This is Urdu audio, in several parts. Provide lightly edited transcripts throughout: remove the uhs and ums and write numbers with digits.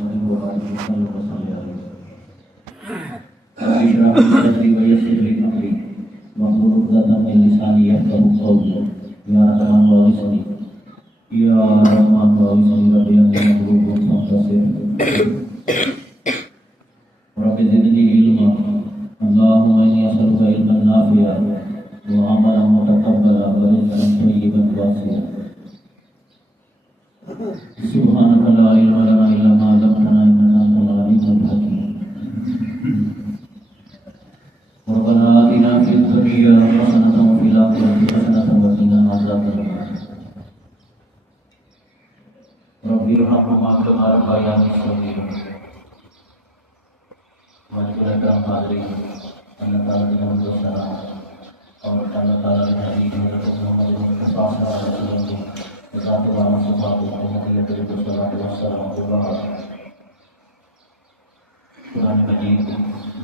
وسلم وبارك وسلم وصلى عليه رب اشرح لي صدري ويسر لي امري واحلل عقدة من لساني يفقهوا قولي يا رحمن وارثني يا رحمن وارثني رب يا مغلوب فانتصر رب زدني علما اللهم اني اسالك علما نافعا وعملا متقبلا ورزقا طيبا واسعا سبحانك لا علم لنا الا ما علمتنا انك انت العليم الحكيم ربنا آتنا في الدنيا حسنة وفي الآخرة حسنة وقنا عذاب النار رب ارحمهما كما ربياني صغيرا وجعلنا حاضرين اللہ تعالیٰ کی حمد و ثنا اور اللہ تعالیٰ کی حدیث حضرت محمد مصطفیٰ صلی اللہ علیہ وسلم کی ذات والا صفات محمدیت علیہ الصلوۃ والسلام کے بعد قرآن مجید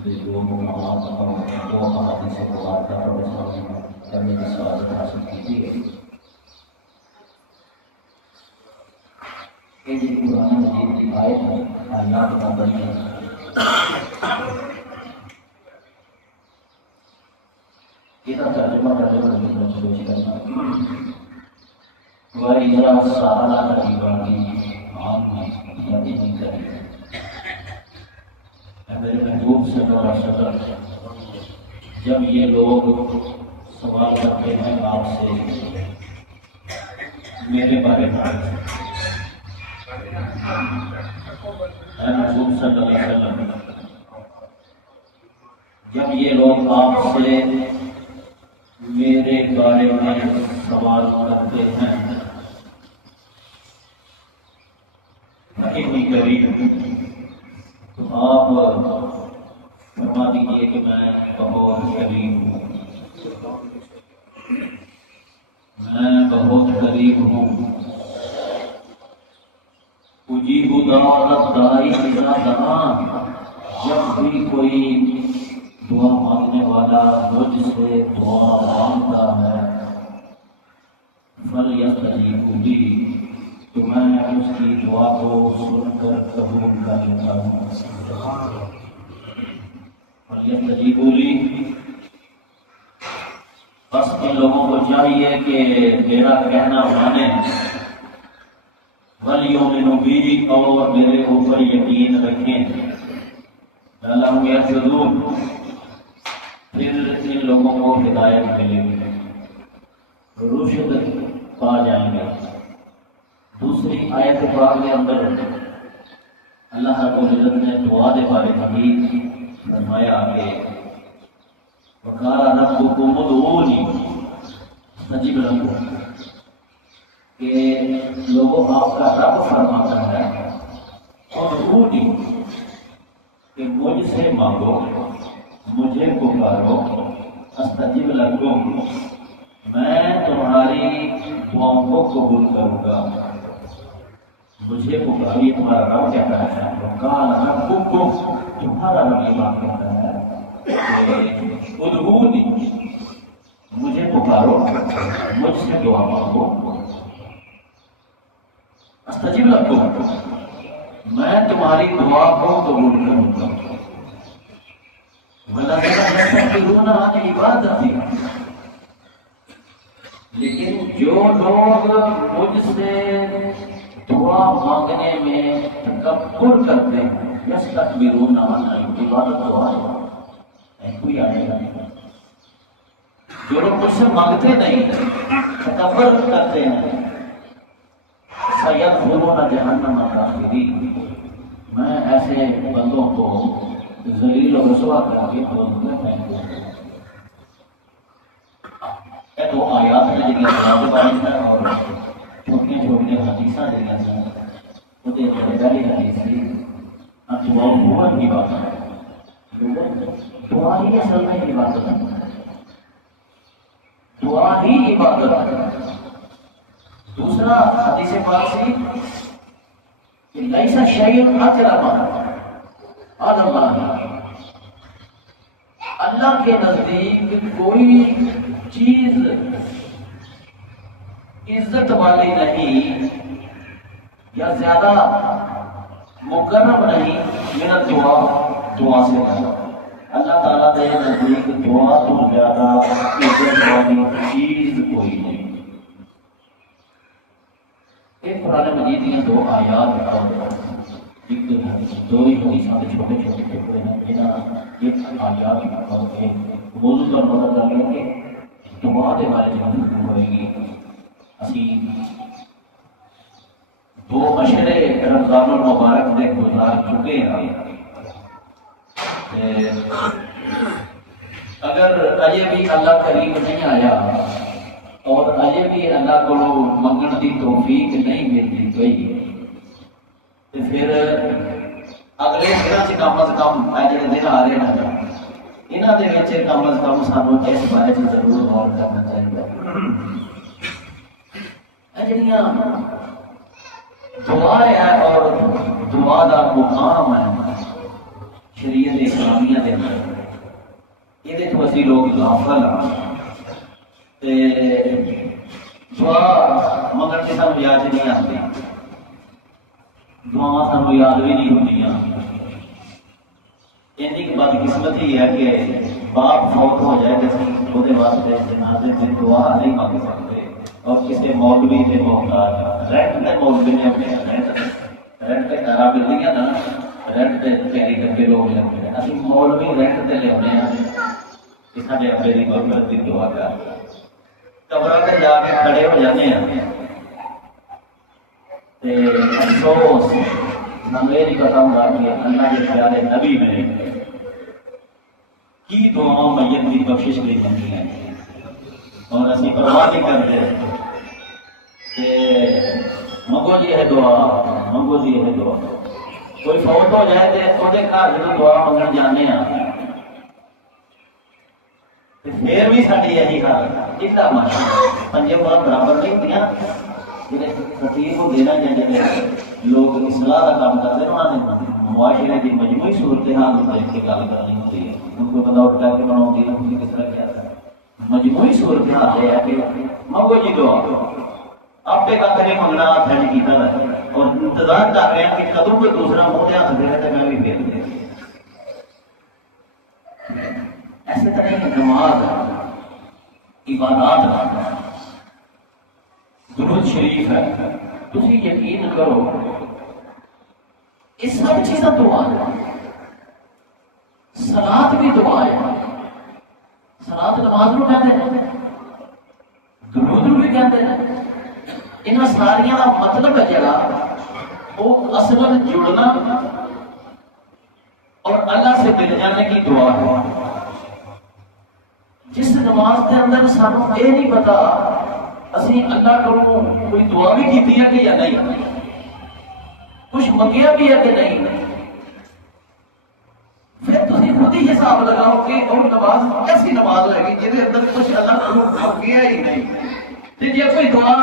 کے دو مقامات اور دو احادیث مبارکہ پر کرنے کی سعادت حاصل کی ہے کہ یہ قرآن مجید کی آیت ہے آیات کا بیان یہ ترجمہ کرنے پر کوشش کرنا وَإِذَا سَأَلَكَ عِبَادِي عَنِّي فَإِنِّي قَرِيبٌ میرے محبوب صلی اللہ علیہ وسلم جب یہ لوگ سوال کرتے ہیں آپ سے میرے بارے میں اے محبوب صلی اللہ علیہ وسلم جب یہ لوگ آپ سے میرے بارے میں سوال کرتے ہیں اتنی قریب تو آپ فرما دیجیے کہ میں بہت قریب ہوں اجیب دعوت داعی اذا دعان جب بھی کوئی دعا مانگنے والا مجھ سے دعا مانگتا ہے فلیستجیبوا لی تو میں اس کی دعا کو سن کر قبول کر لیتا ہوں فلیستجیبوا لی بس ان لوگوں کو چاہیے کہ میرا کہنا مانیں ولیؤمنوا بی اور میرے اوپر یقین رکھیں لعلہم یرشدون پھر ان لوگوں کو ہدایت ملے گی رشد پا جائیں گے دوسری آیت پاک کے اندر اللہ رب العزت نے دعا کے بارے میں بھی فرمایا کہ وقال ربکم ادعونی استجب لکم کہ لوگوں آپ کا رب فرماتا ہے ادعونی کہ مجھ سے مانگو مجھے پکارو استجب لکم میں تمہاری دعاؤں کو قبول کروں گا مجھے پکاری تمہارا رب کہتا ہے وقال ربکم تمہارا رب یہ بات کہتا ہے ادعونی مجھے پکارو مجھ سے دعا مانگو استجب لکم میں تمہاری دعا کو قبول کروں گا لیکن جو لوگ مجھ سے دعا مانگنے میں تکبر کرتے ہیں یستکبرون عن عبادت دعا کوئی آئے گا جو لوگ مجھ سے مانگتے نہیں تکبر کرتے ہیں سیدخلون جہنم داخرین میں ایسے بندوں کو ذلیل و رسوا کر کے دوزخ میں پھینک دوں گا یہ تو آیات میں جن کے بارے میں اور چھوٹیاں چھوٹیاں حدیثاں جنہیں ہیں وہ تو پہلی حدیث تھی اب دعا ہوا کی بات ہے دعا ہی اصل میں عبادت ہے دعا ہی عبادت ہے دوسرا حدیث پاک سے کہ لیس شیء اکرم علی اللہ اللہ کے نزدیک کوئی چیز عزت والی نہیں یا زیادہ مقرب نہیں میرا دعا سے کرنا. اللہ تعالیٰ کے نزدیک دعا تو زیادہ عزت والی چیز کوئی نہیں. ایک قرآن مجید کی دو آیات دو ہی حدیثوں کے چھوٹے چھوٹے ٹکڑے ہیں جنہاں ایک آیات کے موضوع پر پتہ کر لیں کہ دعا کے بارے میں گفتگو ہوئے گی. اسی دو اشرے رمضان المبارک میں گزار چکے ہیں. اگر اجے بھی اللہ قریب نہیں آیا اور اجے بھی اللہ کو منگن کی توفیق نہیں ملتی گئی تو پھر اگلے دنوں سے کم از کم جڑے دن آ رہے ہیں یہاں کے کم از کم سانو اس بارے ضرور غور کرنا چاہیے. جڑیاں دعا ہے اور دعا کا مقام ہے شریعت اسلامیہ کے اندر یہ تو اسی لوگ غافل ہاں. دعا مگر کہ سانو یاد نہیں آتی, دعا سانو یاد بھی نہیں ہوتی. ایک بد قسمتی ہے کہ باپ فوت ہو جائے تو وہ واسطے جنازے سے دعا نہیں مانگ سکتے اور کسی مولوی سے محتاج رینٹ کے مولوی نے اپنے رینٹ کے گھر ملتی نا رینٹ کے کیری کر کے لوگ لگتے ہیں. ابھی مولوی رینٹ سے لے کہ سارے اپنے کی غربت کی دعا کر قبر پہ جا کے کھڑے ہو جاتے ہیں. افسوس ہمیں نہیں پتا ہوں کہ اللہ کے پیارے نبی میں کی دعا میت کی بخشش نہیں بنتی ہیں اور اسی پرواہ نہیں کرتے کہ منگو جی ہے دعا, منگو جی ہے دعا. کوئی فوت ہو جائے تو وہ گھر جب دعا منگن جانے ہیں پھر بھی ساری یہی حالت اتنا ماشاء پنجے بہت برابر نہیں دیا جنہیں تکلیف کو دینا چاہیے. لوگ اصلاح کا کام کرتے ہیں انہوں نے معاشرے کی مجموعی صورتحال دیکھ کے گل کرنی ہوتی ہے. ان کو بندہ اٹھا کے بناؤں گی کس طرح کیا ہے مجموعی صورتحال یہ ہے کہ منگو جی دعا آپ پہ کا کرے منگنا ہاتھ ہے کیتا ہے اور انتظار کر رہے ہیں کہ کدوں کوئی دوسرا منہ دے ہاتھ دے رہے تو میں بھی پھیر دے. ایسے طرح نماز عبادات درود شریف ہے تسی یقین کرو یہ سب چیزیں دعا ہے. صلاۃ بھی دعا ہے. صلاۃ نماز کو کہتے ہیں, درود بھی کہتے ہیں. انہاں ساریاں کا مطلب ہے جڑا وہ اصل جڑنا اور اللہ سے مل جانے کی دعا ہے. جس نماز کے اندر سانو یہ نہیں پتا اسی اللہ کو کوئی دعا بھی کی ہے کہ یا نہیں, کچھ منگیا بھی ہے کہ نہیں, پھر تھی خود ہی حساب لگاؤ کہ وہ نماز ایسی نماز ہوئے گی جہاں اندر کچھ اللہ کو منگیا ہی نہیں. جی کوئی دعا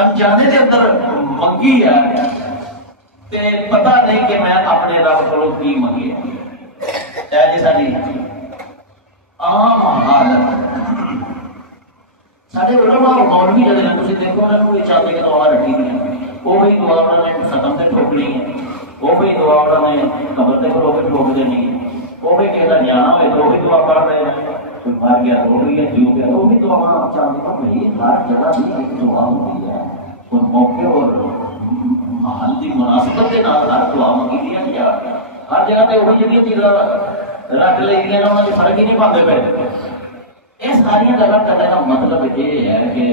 انجانے کے اندر منگی ہے تو پتا نہیں کہ میں اپنے رب کو کی منگی ہے. جی ساری عام حالت سارے علماء اور مولوی جڑے ہیں تسی دیکھو نا کوئی چاندی کی دعا رکھی دی ہے وہی دعا انہوں نے ختم سے ٹھوکنی ہے, وہی دعا انہوں نے قبر سے کھلو کے ٹھوک دینی ہے, وہی کسی کا جانا ہوئے تو وہی دعا پڑھ رہے ہیں, کوئی مر گیا تو وہی جیو گیا وہی دعا چاندی کا بھائی ہر جگہ بھی ایک دعا ہوتی ہے. کوئی موقع اور محل کی مناسبت کے نال ہر دعا منگی دی ہے ہر جگہ پہ وہی جہاں چیزاں رکھ لی گئی انہوں نے فرق ہی نہیں پاتے پہ. یہ ساری گلا کرنے کا مطلب یہ ہے کہ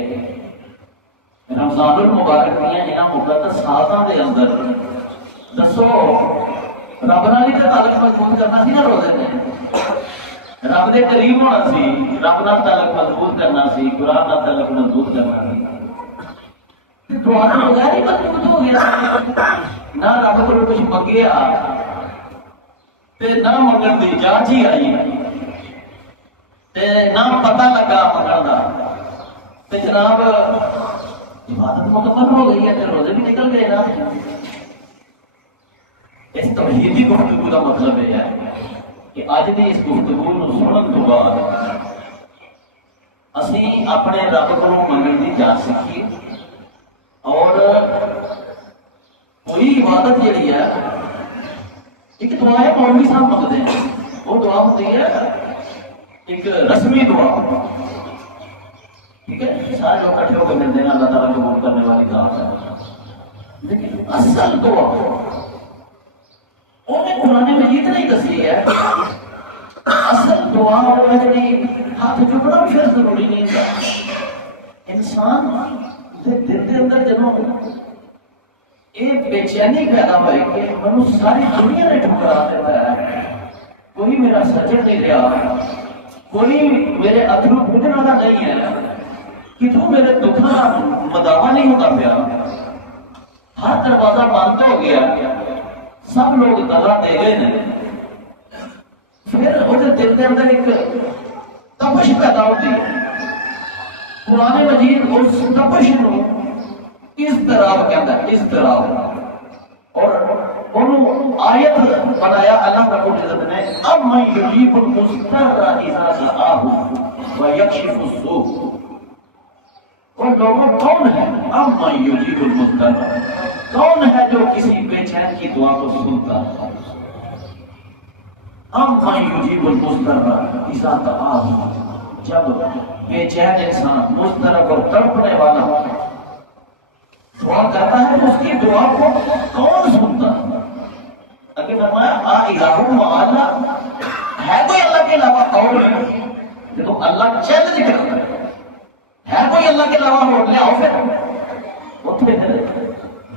رمضان المبارک دیا یہاں مقدس ساتوں کے اندر دسو رب نال ہی تو تعلق مضبوط کرنا سی نا روزے نے, رب کے قریب ہونا سی, رب نال تعلق مضبوط کرنا سی, قرآن نال تعلق مضبوط کرنا سی. دعا تو بغیر ہی مضبوط ہو گیا, نہ رب کو کچھ منگیا نہ منگن کی جانچ ہی آئی نہ پتہ لگا منگن کا جناب عبادت مکمل ہو گئی ہے روزے بھی نکل گئے نا. اس توحیدی گفتگو کا مطلب یہ ہے کہ اج کی اس گفتگو کو سنن تو بعد اسی اپنے رب کو منگن کی جانچ سیکھیے اور کوئی عبادت جہی ہے ایک دعا ہے مولوی صاحب منگتے ہیں، وہ دعا ہوتی ہے ایک رسمی دعا، ٹھیک ہے، سارے لوگ کٹھے ہو کے ملتے ہیں، اللہ تعالیٰ قبول کرنے والی ذات ہے، لیکن اصل دعا انہیں قرآن مجید نہیں دسی ہے۔ اصل دعا جی ہاتھ چکنا بھی پھر ضروری نہیں تھا، انسان دل کے اندر جب یہ بے چینی پیدا ہوئے کہ مجھے ساری دنیا نے ٹھکرا دیتا ہے، کوئی میرا سجن نہیں رہا، کوئی میرے اتھرو پوجنے والا نہیں ہے، کتوں میرے دکھا مداوا نہیں ہوتا پیا، ہر دروازہ بند ہو گیا، سب لوگ گلا دے گئے، پھر وہ دل کے اندر ایک تپش پیدا ہوتی ہے۔ قرآن مجید اس تپش کو اضطراب کہتا ہے، اضطراب، اور انہوں آیت بنایا اللہ رب العزت نے، اب میں یجیب المضطر اذا دعاہ ویکشف السوء، اور لوگوں کون ہے اب میں یجیب المضطر، کون ہے جو کسی بے چین کی دعا کو سنتا ہے، اب میں یجیب المضطر اذا دعاہ، جب بے چین انسان مضطرب اور تڑپنے والا دعا کرتا ہے اس کی دعا کو کون سنتا ہے؟ اگر فرمایا الہ مع اللہ، ہے کوئی اللہ کے علاوہ اور ہے؟ دیکھو اللہ چیلنج کرتا ہے کوئی اللہ کے علاوہ اور لے آؤ، پھر اتنے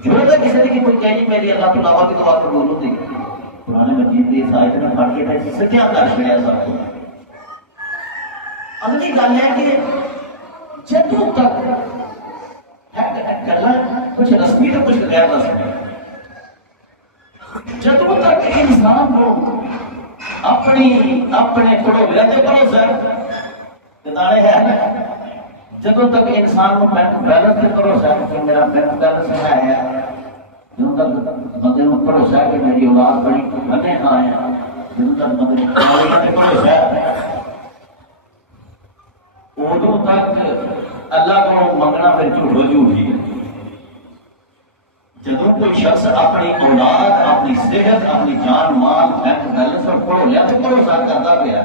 ضرورت ہے کسی کی کوئی کہے میری اللہ کے علاوہ کی دعا قبول ہوتی ہے؟ قرآن مجید کی اس آیت میں پڑھ کے اس سے کیا کر چھڑیا سب کو؟ اگلی گل ہے کہ جدوں تک گلا کچھ رسمی تو کچھ غیر رسمی، جدوں تک انسان کو اپنے پڑولیاں تے بھروسہ دانے ہے نا، جدوں تک انسان کو بینک بیلنس تے بھروسہ ہے کہ میرا بینک بیلنس ہے، جدوں تک بندے کو بھروسہ ہے کہ میری اولاد بڑی بنے ہاں ہے، جدوں تک بندے کو بھروسہ ہے، ادوں تک اللہ کو منگنا پھر جھوٹو جھوٹی ہے۔ جدوں کوئی شخص اپنی اولاد، اپنی صحت، اپنی جان مال، بینک بیلنس اور پڑولیاں تے بھروسہ کرتا پیا،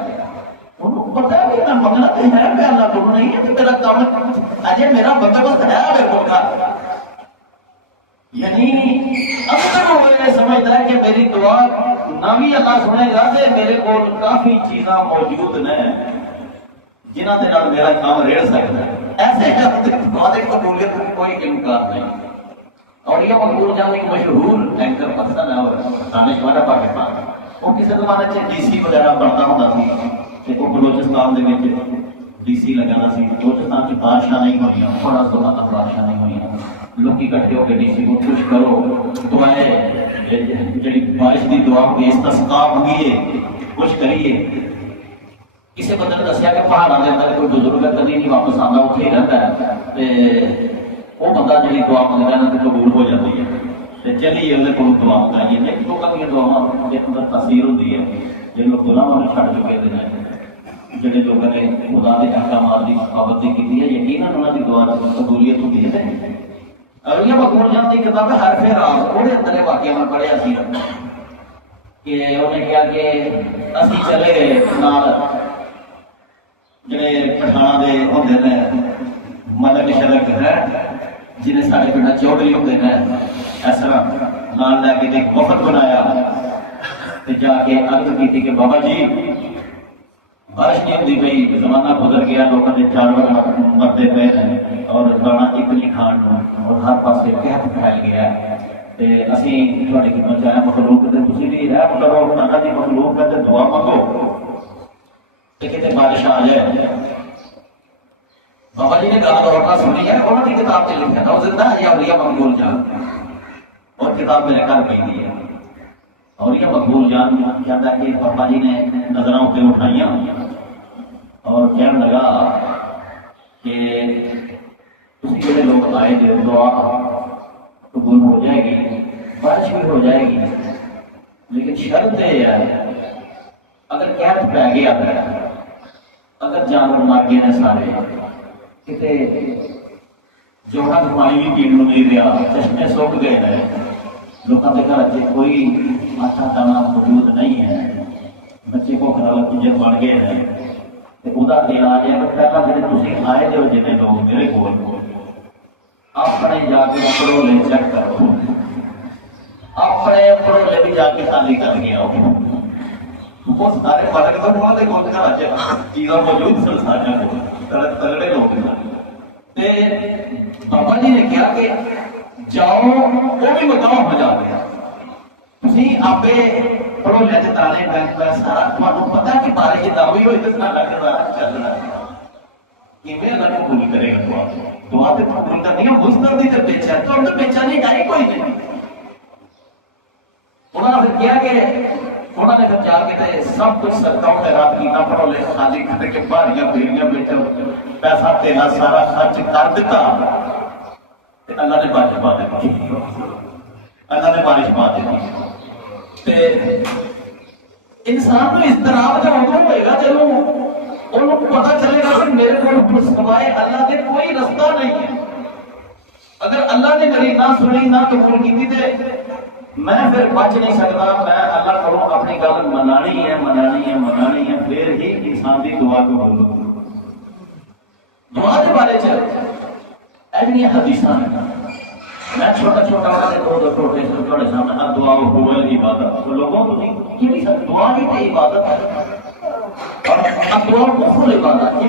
انہوں پتا ہے کہ میں منگنا تو ہے پہ اللہ کو نہیں ہے کہ میرا کام اجے میرا بندوبست ہے میرے کو کا، یعنی اکثر وہ یہ سمجھتا ہے کہ میری دعا نہ بھی اللہ سنے گا کہ میرے کو کافی چیزاں موجود نے جنہ کے نال میرا کام ریڑھ سکتا ہے، ایسے دعا کی قبولیت کا کوئی امکان نہیں۔ اور یہ مقبول جان ایک مشہور اینکر پرسن ہے اور دانش والا پاکستان، وہ کسی زمانے سے ڈی سی وغیرہ بنتا ہوتا سی کہ وہ بلوچستان کے ڈی سی لگانا سی، بلوچستان کی بادشاہ نہیں ہوئی، بڑا زمانہ بادشاہ نہیں ہوئی، لوگ اکٹھے ہو کے ڈی سی کو خوش کرو، دعائیں جڑی بارش کی دعا ہوگی، استسقا ہوگی، کچھ کریے۔ کسی بندے نے دسیا کہ پہاڑوں کے اندر کوئی بزرگ کدی نہیں واپس آتا، اتنے ہی رہتا ہے، وہ بندہ جی دعا منگتا ہے تو قبول ہو جاتی ہے، چلیے وہ کو دعا منگائیے۔ لیکن لوگوں کی دعا کے اندر تاثیر ہوتی ہے، جن لوگ گناہوں نے چھڑ چکے ہیں، جڑے لوگوں نے خدا کے احکامات کی پابندی کی ہے، یقیناً انہوں کی دعا قبولیت ہوتی ہے۔ اور یہ مقبول جان کی کتاب ہے حرف راز، وہ اندر واقعہ میں پڑھیا سی کہ انہیں کیا کہ اسی چلے گئے نال جڑے پٹھانا دے ہوندے نے ملک شرک ہے جنہیں سارے پنڈا چودھری ہوتے ہیں، اس طرح نال لے کے ایک وفد بنایا تو جا کے عرض کی تھی کہ بابا جی بارش نہیں ہوتی پئی، زمانہ گزر گیا، لوگوں کے جانور مرتے پے ہیں اور دانا ایک نہیں کھان اور ہر پاسے قحط پھیل گیا تے اسی تھوڑی خدمت چاہے مخلوق تے تسی بھی رحم کرو، اللہ دی مخلوق تے دعا مانگو کہ کتے بارش آ جائے۔ بابا جی نے گل دوڑنا سنی ہے، انہوں نے کتاب سے لکھا تھا، وہ زندہ ہے یا اولیاء مقبول جان، اور کتاب میرے گھر پہ دی ہے۔ اور یہ مقبول جان کہتا ہے کہ پاپا جی نے نظریں اتنے اٹھائیاں اور کہنے لگا کہ اسی جڑے لوگ آئے جو دعا قبول ہو جائے گی، بارش بھی ہو جائے گی، لیکن شرط یہ ہے اگر قحط پہ گیا، اگر جانور مر گئے ہیں سارے، کتے جوڑا تو پانی بھی پینے نہیں رہا، چشمے سوکھ گئے ہیں، لوگوں کے گھر سے کوئی آٹا ٹھکانا موجود نہیں ہے، بچے کو خراب چیزیں بن گئے ہیں، وہ علاج ہے پہلا جی تھی آئے ہو جن لوگ میرے کو اپنے جا کے پڑھولے چیک کرو، اپنے پڑھولے بھی جا کے خالی کر کے آؤ، وہ سارے فرق تو وہاں کے کون کا چیزاں موجود سن سارے تگڑے لوگ بابا جی نے کیا کہ جاؤ وہ بھی مقام ہو جاتے ہیں تھی آپ پڑھولے چالے بینک کا سارا تمہیں پتا کہ بارش کی دعوی ہوئی تو سارا لگ رہا چل رہا ہے اللہ کو قبول کرے گا دعا تو قبول کرنی ہے مستر دی تو بیچا تو ہم تو بیچا نہیں جائے کوئی نہیں انہوں نے پھر کیا کہ انہوں نے پھر جا کے سب کچھ سرکاؤں خیرات کیتا پڑھولے خالی کر کے باریاں بیڑیاں بیچا پیسہ تیلا سارا خرچ کر دیتا اللہ نے بارش پا دی اللہ نے بارش پا دی انسان کو اضطراب کا ادھر ہوئے گا جب انہوں کو پتا چلے گا کہ میرے کو سوائے اللہ کے کوئی رستہ نہیں ہے، اگر اللہ نے میری نہ سنی نہ قبول کی تھی میں پھر بچ نہیں سکتا، میں اللہ کو اپنی گل منانی ہے پھر ہی انسان کی دعا کو بولوں دعا کے بارے چیزیں حدیث میں چھوٹا چھوٹے سامنے دعا ہو عبادت لوگوں کو دعا بھی تو عبادت ہے دعا بخل عبادت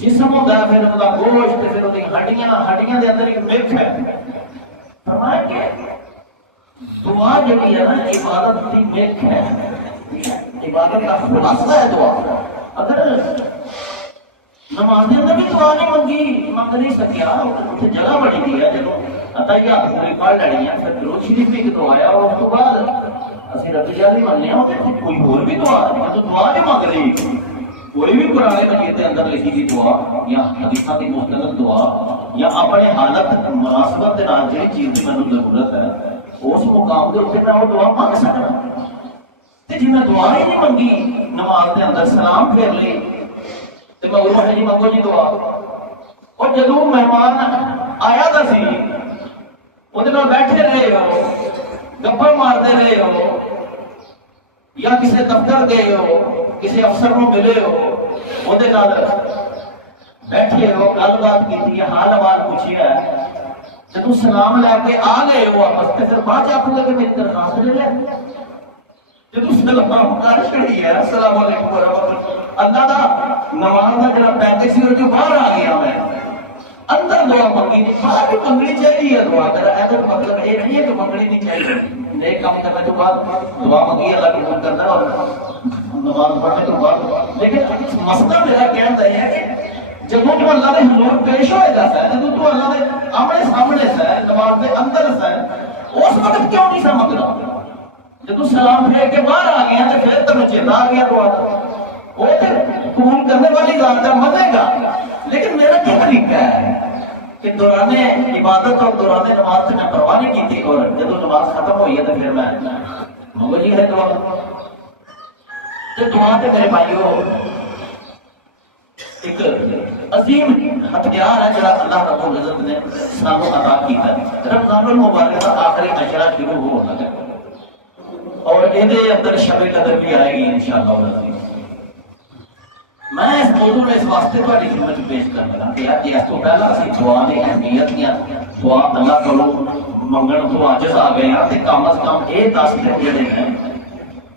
جسم ہوتا ہے پھر وہ گوشت پھر ہڈیاں دے اندر ایک مکس ہے فرمایا کہ دعا جو ہے نا عبادت کی مکس ہے، عبادت کا خلاصہ ہے دعا۔ اگر نماز کے اندر بھی دعا نہیں منگ نہیں سکیا اتنے جگہ بنی دی ہے جب اتحیات پوری پڑھ لینی ہے پھر درود شریف بھی ایک دعا ہے اور اس کے بعد اسی رب جاری مننے ہیں کوئی اور بھی دعا ہے تو دعا نہیں مانگ رہی کوئی بھی قرآن مجید کے اندر لکھی دی دعا یا حدیثاں کی مستند دعا یا اپنے حالت مناسبت کے نال جہی چیز کی مینوں ضرورت ہے اس مقام کے اتنے میں وہ دعا مانگ سکتا جی میں دعا ہی نہیں منگی نماز کے اندر سلام پھیر لی تو میں وہ ہے جی منگو جی دعا اور جدو مہمان آیا تھا سی وہ بیٹھے رہے ہو گپا مارتے رہے ہو یا کسی دفتر گئے ہو کسی افسر کو ملے ہو وہ بیٹھے ہو گل بات کی حال حوال پوچھی ہے جب سلام لے کے آ گئے ہو واپس تو پھر بعد آپ کو کہ میری درخواست لے لے جب سلام کر چڑی ہے السلام علیکم ورحمۃ اللہ دا نماز کا جڑا پیکج سی جو باہر آ گیا میں اندر دعا منگی باہر بھی منگنی چاہیے دعا تیرا ایسا مطلب یہ نہیں ہے کہ منگنی نہیں چاہیے نیک کام کرنے تو بعد دعا منگی اللہ قبول کرتا اور نماز پڑھنے تو بعد لیکن مسئلہ میرا کہنا ہے کہ جب تو اللہ نے حضور پیش ہوئے جاتا ہے جب تو اللہ نے آمنے سامنے سے نماز کے اندر سے اس وقت کیوں نہیں سمجھنا جب تو سلام پھیر کے باہر آ گیا تو پھر تمہیں چیتا آ گیا دعا وہ تو قبول کرنے والی ذات ہے منے گا لیکن میرا کیا طریقہ ہے کہ دوران عبادت اور دوران نماز سے میں پرواہ نہیں کی تھی اور جب نماز ختم ہوئی ہے تو پھر میں مغل جی ہے دعا تو دعا سے میرے بھائیو ایک عظیم ہتھیار ہے جڑا اللہ رب العزت نے سانو عطا کیتا ہے رمضان المبارک کا آخری عشرہ شروع ہونا ہے اور یہ اندر شب قدر بھی آئے گی انشاءاللہ العزیز میں اس موضوع میں اس واسطے تھوڑی خدمت پیش کرنا کہ آج اس تو پہلا اسی دعا کی اہمیت یا دعا اللہ کرو منگن تو عاجز آ گئے ہیں کم از کم یہ 10 دن جڑے ہیں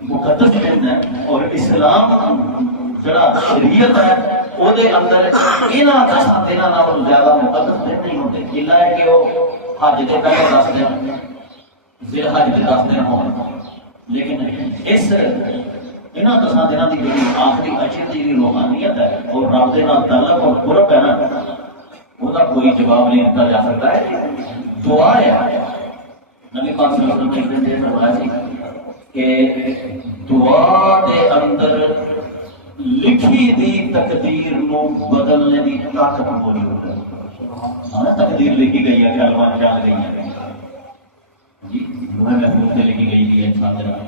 مقدس دن ہیں اور اسلام جڑا شریعت ہے وہ دے اندر انہاں 10 دنوں نالوں زیادہ مقدس دن نہیں ہوتے الا ہے کہ وہ حج دے پہلے 10 دن ذی الحج دے 10 دن ہون لیکن اس انہاں 10 دنوں کی جڑی آخری عشر دی روحانیت ہے اور رب دے نال تعلق اور قرب ہے نا وہ کوئی جواب نہیں دتا جا سکتا ہے دعا ہے نبی پاک صلی اللہ علیہ وسلم نے فرمایا سی کہ دعا دے اندر لکھی دی تقدیر نو بدلنے دی طاقت موجود ہے تقدیر لکھی گئی ہے کلمہ چل گئی ہے جی وہ محفوظ سے لکھی گئی ہے انسان دے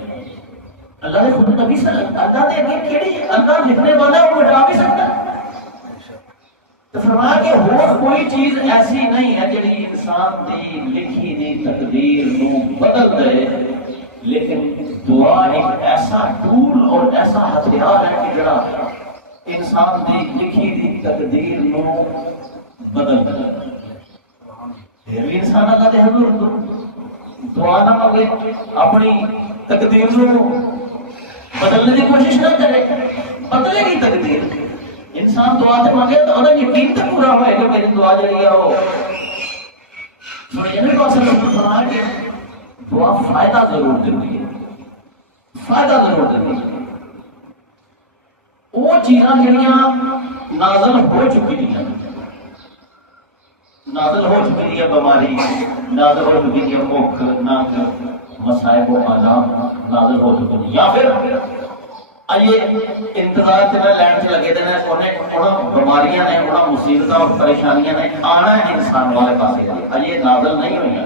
اللہ نے خود نبی صلی اللہ نے اگے کیڑی اللہ لکھنے والا وہ مٹا بھی سکتا تو فرمایا کہ اور کوئی چیز ایسی نہیں ہے جڑی انسان دی لکھی دی تقدیر نو بدل دے انسان دی لکھی دی تقدیر نو بدل دے پھر بھی انسان اللہ دے حضور دعا نہ مانگے اپنی تقدیر نو بدلنے کی کوشش نہ کرے بدلے گی تقدیر انسان دعا تے مانگے تو انہیں یقین تے پورا ہوئے کہ میری دعا جڑی ہے وہ سنیے نبی پاک صلی اللہ علیہ وسلم فرمایا کہ دعا فائدہ ضرور دیتی ہے فائدہ ضرور دیتی ہے وہ چیزاں جڑیاں نازل ہو چکی ہیں نازل ہو چکی ہے بیماری نازل ہو چکی ہے بھوک ناک مصائب و عذاب نازل ہو چکے ہیں یا پھر یہ انتظار چنا لین سے لگے دینے انہیں بیماریاں نے انہیں مصیبتیں اور پریشانیاں نے آنا ہے انسان والے پاسے یہ نازل نہیں ہوئی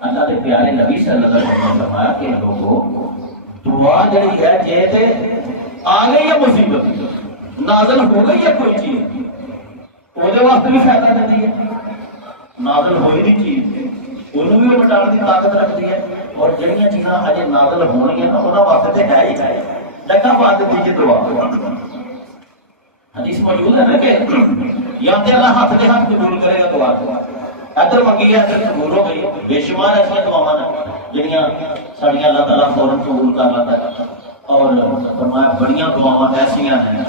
اللہ کے پیارے نبی صلی اللہ علیہ وسلم نے فرمایا کہ لوگوں دعا جڑی ہے جے تے آ گئی ہے مصیبت نازل ہو گئی ہے کوئی چیز وہ واسطے بھی فائدہ دیتی ہے نازل ہوئی دی چیز انہوں بھی وہ بچانے کی طاقت رکھتی ہے اور جڑیاں چیزاں ہجے نازل ہونی ہیں انہوں واسطے ہے ہی ہے لگا بات دیجیے دعا حدیث موجود ہے نا کہ یا تے اللہ ہاتھ کے ہاتھ قبول کرے گا دعا ادھر منگی ہے ادھر قبول ہو گئی بے شمار ایسا دعاواں ہیں جڑیاں ساڈیاں اللہ تعالیٰ فوراً قبول کر لیتا ہے اور فرمایا بڑیاں دعاواں ایسیاں ہیں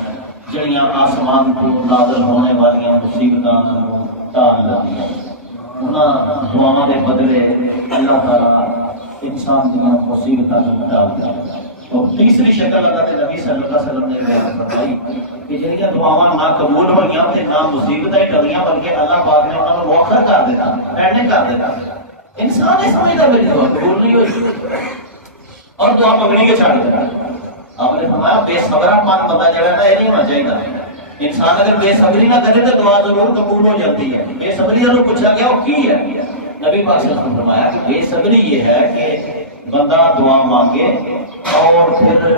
جڑیاں آسمان کو نازل ہونے والیاں مصیبتاں کو ٹال دیتی ہیں انہاں دعاواں دے بدلے اللہ تعالیٰ انسان دیاں مصیبتاں کو ٹال دیتا ہے اور تیسری شکل اللہ کے نبی صلی اللہ علیہ وسلم نے بیان فرمائی کہ جڑیاں دعاواں نہ قبول ہوئیاں تے نہ مصیبتیں ٹلیاں بلکہ اللہ پاک نے انہاں کو مؤخر کر دیتا پینڈنگ کر دیتا انسان یہ سمجھتا میری دعا قبول نہیں ہوئی اور دعا منگنی کے چھاڑ دیتا آپ نے فرمایا بے صبرا من بندہ جڑا ہے یہ نہیں ہونا چاہیے انسان اگر بے صبری نہ کرے تو دعا ضرور قبول ہو جاتی ہے بے صبری سے پوچھا گیا وہ کی ہے نبی پاک صلی اللہ علیہ وسلم نے فرمایا کہ بے صبری یہ ہے کہ بندہ دعا مانگے اور پھر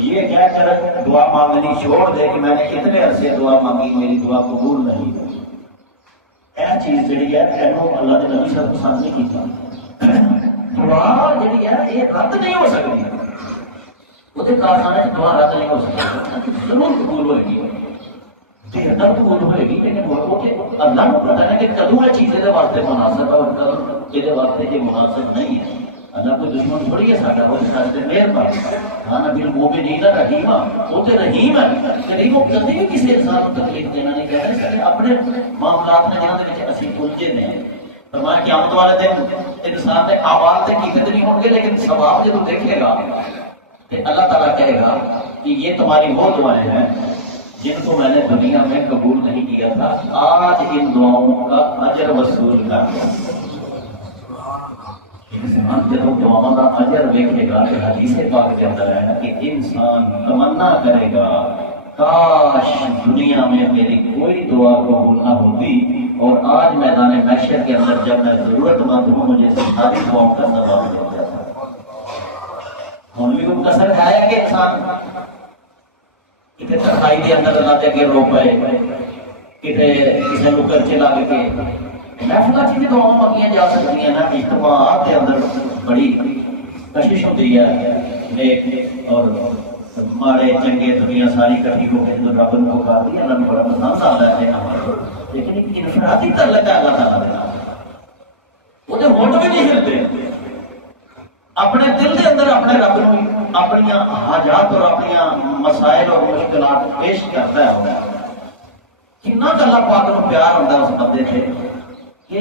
یہ کہہ کر دعا مانگنی چھوڑ دے کہ میں نے اتنے عرصے دعا مانگی میری دعا قبول نہیں ہوئی یہ چیز جڑی ہے اینو اللہ کے نبی صلی اللہ علیہ وسلم پسند نہیں کیتا دعا جڑی ہے یہ رد نہیں ہو سکتی وہ کارخانے دعا رد نہیں ہو سکتی ضرور قبول ہوئے گی دیر تک قبول ہوئے گی لیکن وہ کہ اللہ کو پتہ ہے کہ کدوں یہ چیز یہ واسطے مناسب ہے اور کدوں یہ واسطے یہ مناسب نہیں ہے اللہ کوئی دشمن تھوڑی ہے ساڈا وہ سارے مہربان ہاں نبی المومنین رحیم وہ تے رحیم ہے کہ وہ کبھی بھی کسی انسان کو تکلیف دینا نہیں کہہ رہے اپنے معاملات میں جہاں دے وچ اسی الجھے نے فرمایا قیامت والے دن انسان کے اعمال تے حقیقت نہیں ہوں گے لیکن ثواب جب دیکھے گا کہ اللہ تعالیٰ کہے گا کہ یہ تمہاری وہ دعائیں ہیں جن کو میں نے دنیا میں قبول نہیں کیا تھا آج ان دعاؤں کا اجر وصول کر دیا انسان جب دعاؤں کا اجر دیکھے گا کہ حدیث پاک کے اندر ہے کہ انسان تمنا کرے گا کاش دنیا میں میری کوئی دعا قبول نہ ہوتی اور آج میدان محشر کے اندر جب میں ضرورت مند ہوں مجھے ساری دعاؤں کا ثواب مل جاتا ہوں بھی کوئی کسر ہے کہ انسان کتنے تنہائی کے اندر اللہ کے رو پائے کتنے کسی کو کرچے لگ کے محفلہ چیزیں دعاؤں مانگیاں جا سکتی ہیں نا اجتماعات کے اندر بڑی کشش ہوتی ہے نیک اور ماڑے چنگے دنیا ساری کٹھی ہو کے جو رب نے پکار دی اللہ نے بڑا پسند آتا ہے لیکن ایک انفرادی تعلق ہے اللہ تعالیٰ کے نام وہ ہونٹ بھی نہیں ہلتے اپنے دل کے اندر اپنے رب کو اپنی حاجات اور اپنی مسائل اور مشکلات پیش کرتا ہے کتنا اللہ پاک کو پیار ہوتا ہے اس بندے سے کہ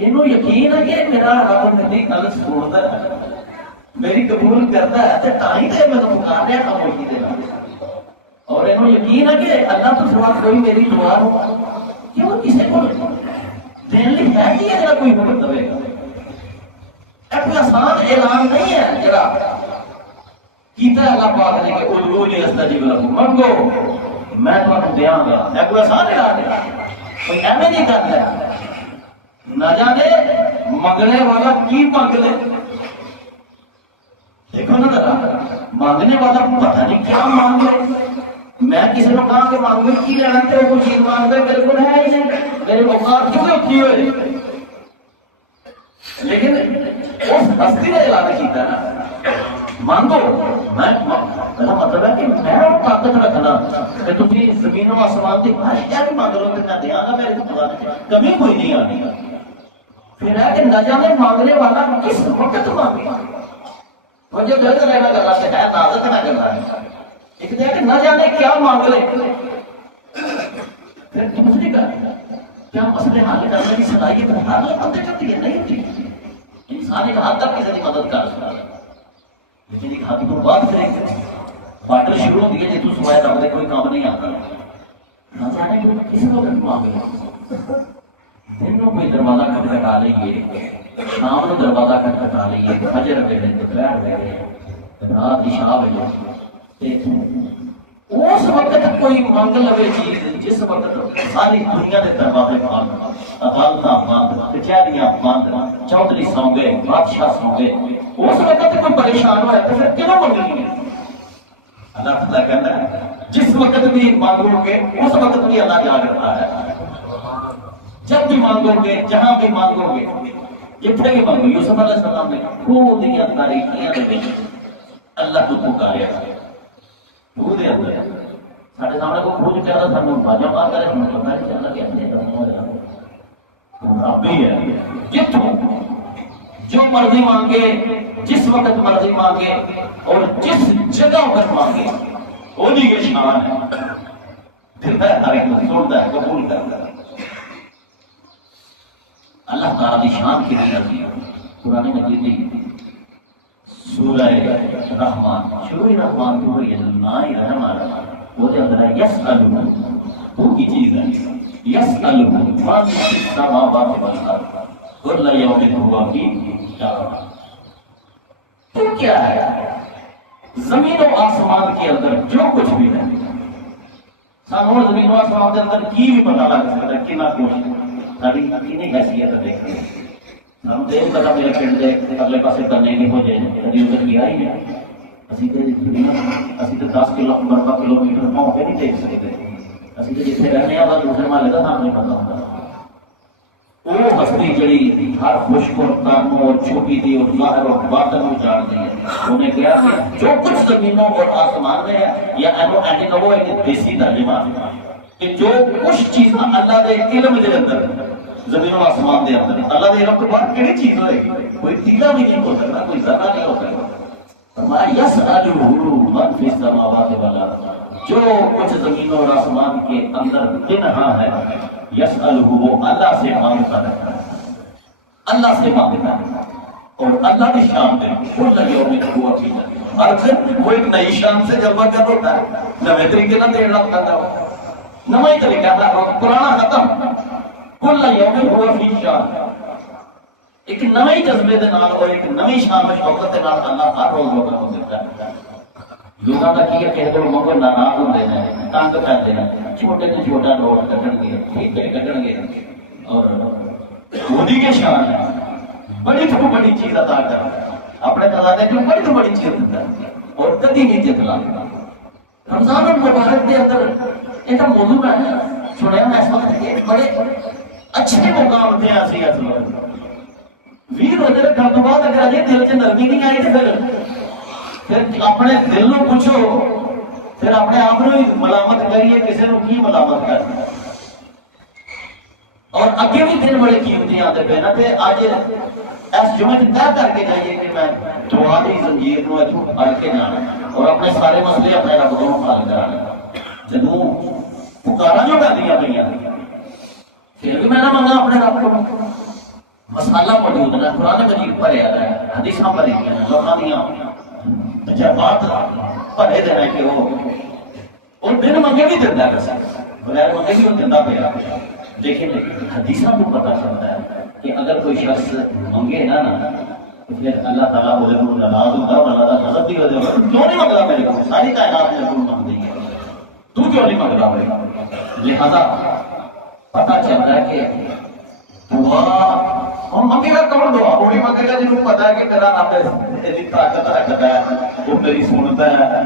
یہ یقین ہے کہ میرا رب میری گل سنتا ہے میری قبول کرتا ہے تو تھی تو میں پکار رہا خاموشی دے اور یہ یقین ہے کہ اللہ تو سوا کوئی میری دعا کیوں کسی کو دین لی ہے کہ اگر کوئی حکم دے گا کوئی آسان اعلان نہیں ہے جڑا کیتا ہے اللہ پاک نے کہ ادعونی استجب لکم منگو میں تمہیں دیاں گا یہ کوئی آسان اعلان ہے کوئی ایویں نہیں کرتا نہ جانے منگنے والا کی مانگ لے دیکھو نا ذرا مانگنے والا پتہ نہیں کیا مانگ لے میں کسی نے کہا کہ مانگو کی لینا تے وہ چیز مانگ لے بالکل ہے ہی نہیں میرے اوقات کیوں اٹھی ہوئے لیکن اس ہستی نے اعلان کیتا نا مانگو میں مطلب ہے کہ میں طاقت رکھنا کہ تم زمین و آسمان کی ہر شہر مانگ لو تو میں دیا گا، میرے کو کمی کوئی نہیں آنی. پھر ہے کہ نہ جانے مانگنے والا کس وقت مانگے. مجھے غلط رہنا کرنا سکھایا، نازک نہ کرنا ہے. ایک دیا کہ نہ جانے کیا مانگ لے. پھر دوسری کا کیا مسئلے حل کرنے کی صلاحیت ہر بندے کرتی ہے؟ نہیں ہوتی. انسان ایک حد تک کسی کی مدد کر سکتا ہے، لیکن ایک حد تو بات کرے گی واٹر شروع ہوتی ہے جی تو سوائے رب دے کوئی کام نہیں آتا. نہ جانے کو کسی کو مانگ لے. دن میں کوئی دروازہ کھٹکھٹا لئیے، شام میں دروازہ کھٹکھٹا لئیے، فجر ویلے دوپہر ویلے رات عشاء ویلے، اس وقت کوئی مانگ لوے چیز جس وقت ساری دنیا کے دروازے بند، عدالتاں بند، کچہریاں بند، چودھری سو گئے، بادشاہ سو گئے، اس وقت کوئی پریشان ہوا تو پھر کیوں مانگنی ہے؟ اللہ تعالیٰ کہنا ہے جس وقت بھی مانگو گے اس وقت بھی اللہ جاگ رہا ہے. جب بھی مانگو گے، جہاں بھی مانگو گے، جتنے بھی مانگو. یوسف علیہ السلام نے خود دیا تاریخیاں اللہ کو پکاریا. خود دے اندر سارے سامنے کو کھوج کیا تھا، سارے باجا مار کرے ہمیں پتا نہیں چلتا کہ ایسے کرنا ہوا رب ہی ہے. جتوں جو مرضی مانگے، جس وقت مرضی مانگے اور جس جگہ پر مانگے، وہی کی شان ہے. دل ہے ہر ایک سنتا ہے، قبول کرتا ہے. اللہ تعالیٰ کی شان کی رضی قرآن مجید کی سورہ رحمان، شروع رحمان تو ہوئی ہے نا ہی رحمان، وہ دے اندر ہے یسألہ، وہ کی چیز ہے یسألہ من فی السماوات والارض کل یوم ہوا فی شأن. تو کیا ہے زمین و آسمان کے اندر جو کچھ بھی ہے، سانوں زمین و آسمان کے اندر کی بھی پتہ لگ سکتا ہے کہ نہ کوشش ساری کتنی حیثیت دیکھ رہے ہیں. ہم تو یہ پتا میرے پنڈ دے اگلے پاسے کرنے نہیں ہو جائے کبھی ادھر گیا ہی نہیں. اسی تو 10 مربع کلو میٹر پاؤں پہ نہیں دیکھ سکتے. اسی تو جتنے رہنے والا دوسرے محلے کا سامنے پتا ہوتا. وہ ہستی جڑی ہر خشک اور تانوں اور چھپی تھی اور ظاہر اور باطن میں جان دی ہے، انہیں کہا کہ جو کچھ زمینوں اور آسمان میں ہے یا وہ ایک دیسی ترجمہ کہ جو کچھ چیزیں اللہ کے علم کے اندر زمین و آسمان دے اندر اللہ دے علم کے بعد کہڑی چیز ہوئے گی؟ کوئی تیلا بھی نہیں ہو سکتا، کوئی ذرہ نہیں ہو سکتا. فرمایا یسألہ من فی السماوات والارض، جو کچھ زمین اور آسمان کے اندر تنہا ہے، یسألہ وہ اللہ سے مانگتا ہے، اللہ سے مانگتا ہے. اور اللہ کی شان ہے کل یوم ہوا فی شأن. اور پھر وہ ایک نئی شان سے جلوہ کر ہوتا ہے، نئے طریقے نہ دینا کرتا ہے، نئی طریقہ تھا، پرانا ختم. کل یوم ہوا فی شأن، ایک نئی جذبے دے نال اور ایک نئی شان و شوکت دے نال اللہ ہر روز لوگوں کو دیتا ہے. لوگوں کا کی ہے کہ وہ منگو ناراض ہوتے ہیں، تنگ کرتے ہیں، چھوٹے سے چھوٹا نوٹ کٹن گے، ٹھیکے کٹن گے، اور خودی کے شان ہے بڑی تو بڑی چیز عطا کرتا ہے، اپنے خزانے کی بڑی تو بڑی چیز دیتا ہے اور کبھی نہیں جتلا. رمضان المبارک کے اندر ایک موضوع ہے سنیا میں اس وقت کہ بڑے اچھے مقام تھے ایسی اصل ویر روزے رکھنے تو بعد اگر اجے دل سے نرمی نہیں آئی تو پھر اپنے دل کو پوچھو، پھر اپنے آپ کو ملامت کریے کسی کو کی ملامت کرنا. اور اگے بھی دن بڑے قیمتی آتے پہ نا تے اج اس جمعے طے کر کے جائیے کہ میں دعا دی زنجیر نو اتوں پھڑ کے جانا اور اپنے سارے مسئلے اپنے رب کو حل کرانے. جدوں پکارا جو کردیاں پہ پھر بھی میں نہ منگا اپنے رب کو. مسالہ موجود ہے، قرآن مجید بھریا ہے، حدیثاں بھری ہیں، لوگوں دیاں تجربات بھرے دینا کہ وہ دن منگے بھی دینا ہے، بغیر منگے بھی وہ دینا پیا. لیکن حدیثاں کو پتہ چلتا ہے کہ اگر کوئی شخص منگے نا تو پھر اللہ تعالیٰ بولے کو ناراض ہوگا اور اللہ تعالیٰ غضب بھی ہو جائے گا. کیوں نہیں منگلا میرے کو؟ ساری کائنات میں کیوں مانگ دی ہے، تو کیوں نہیں منگلا میرے؟ لہذا پتہ چلتا ہے کہ دعا ہم منگے گا کون؟ دعا وہی منگے گا جنہوں پتا ہے کہ میرا رب ایسی طاقت رکھتا ہے، وہ میری سنتا ہے،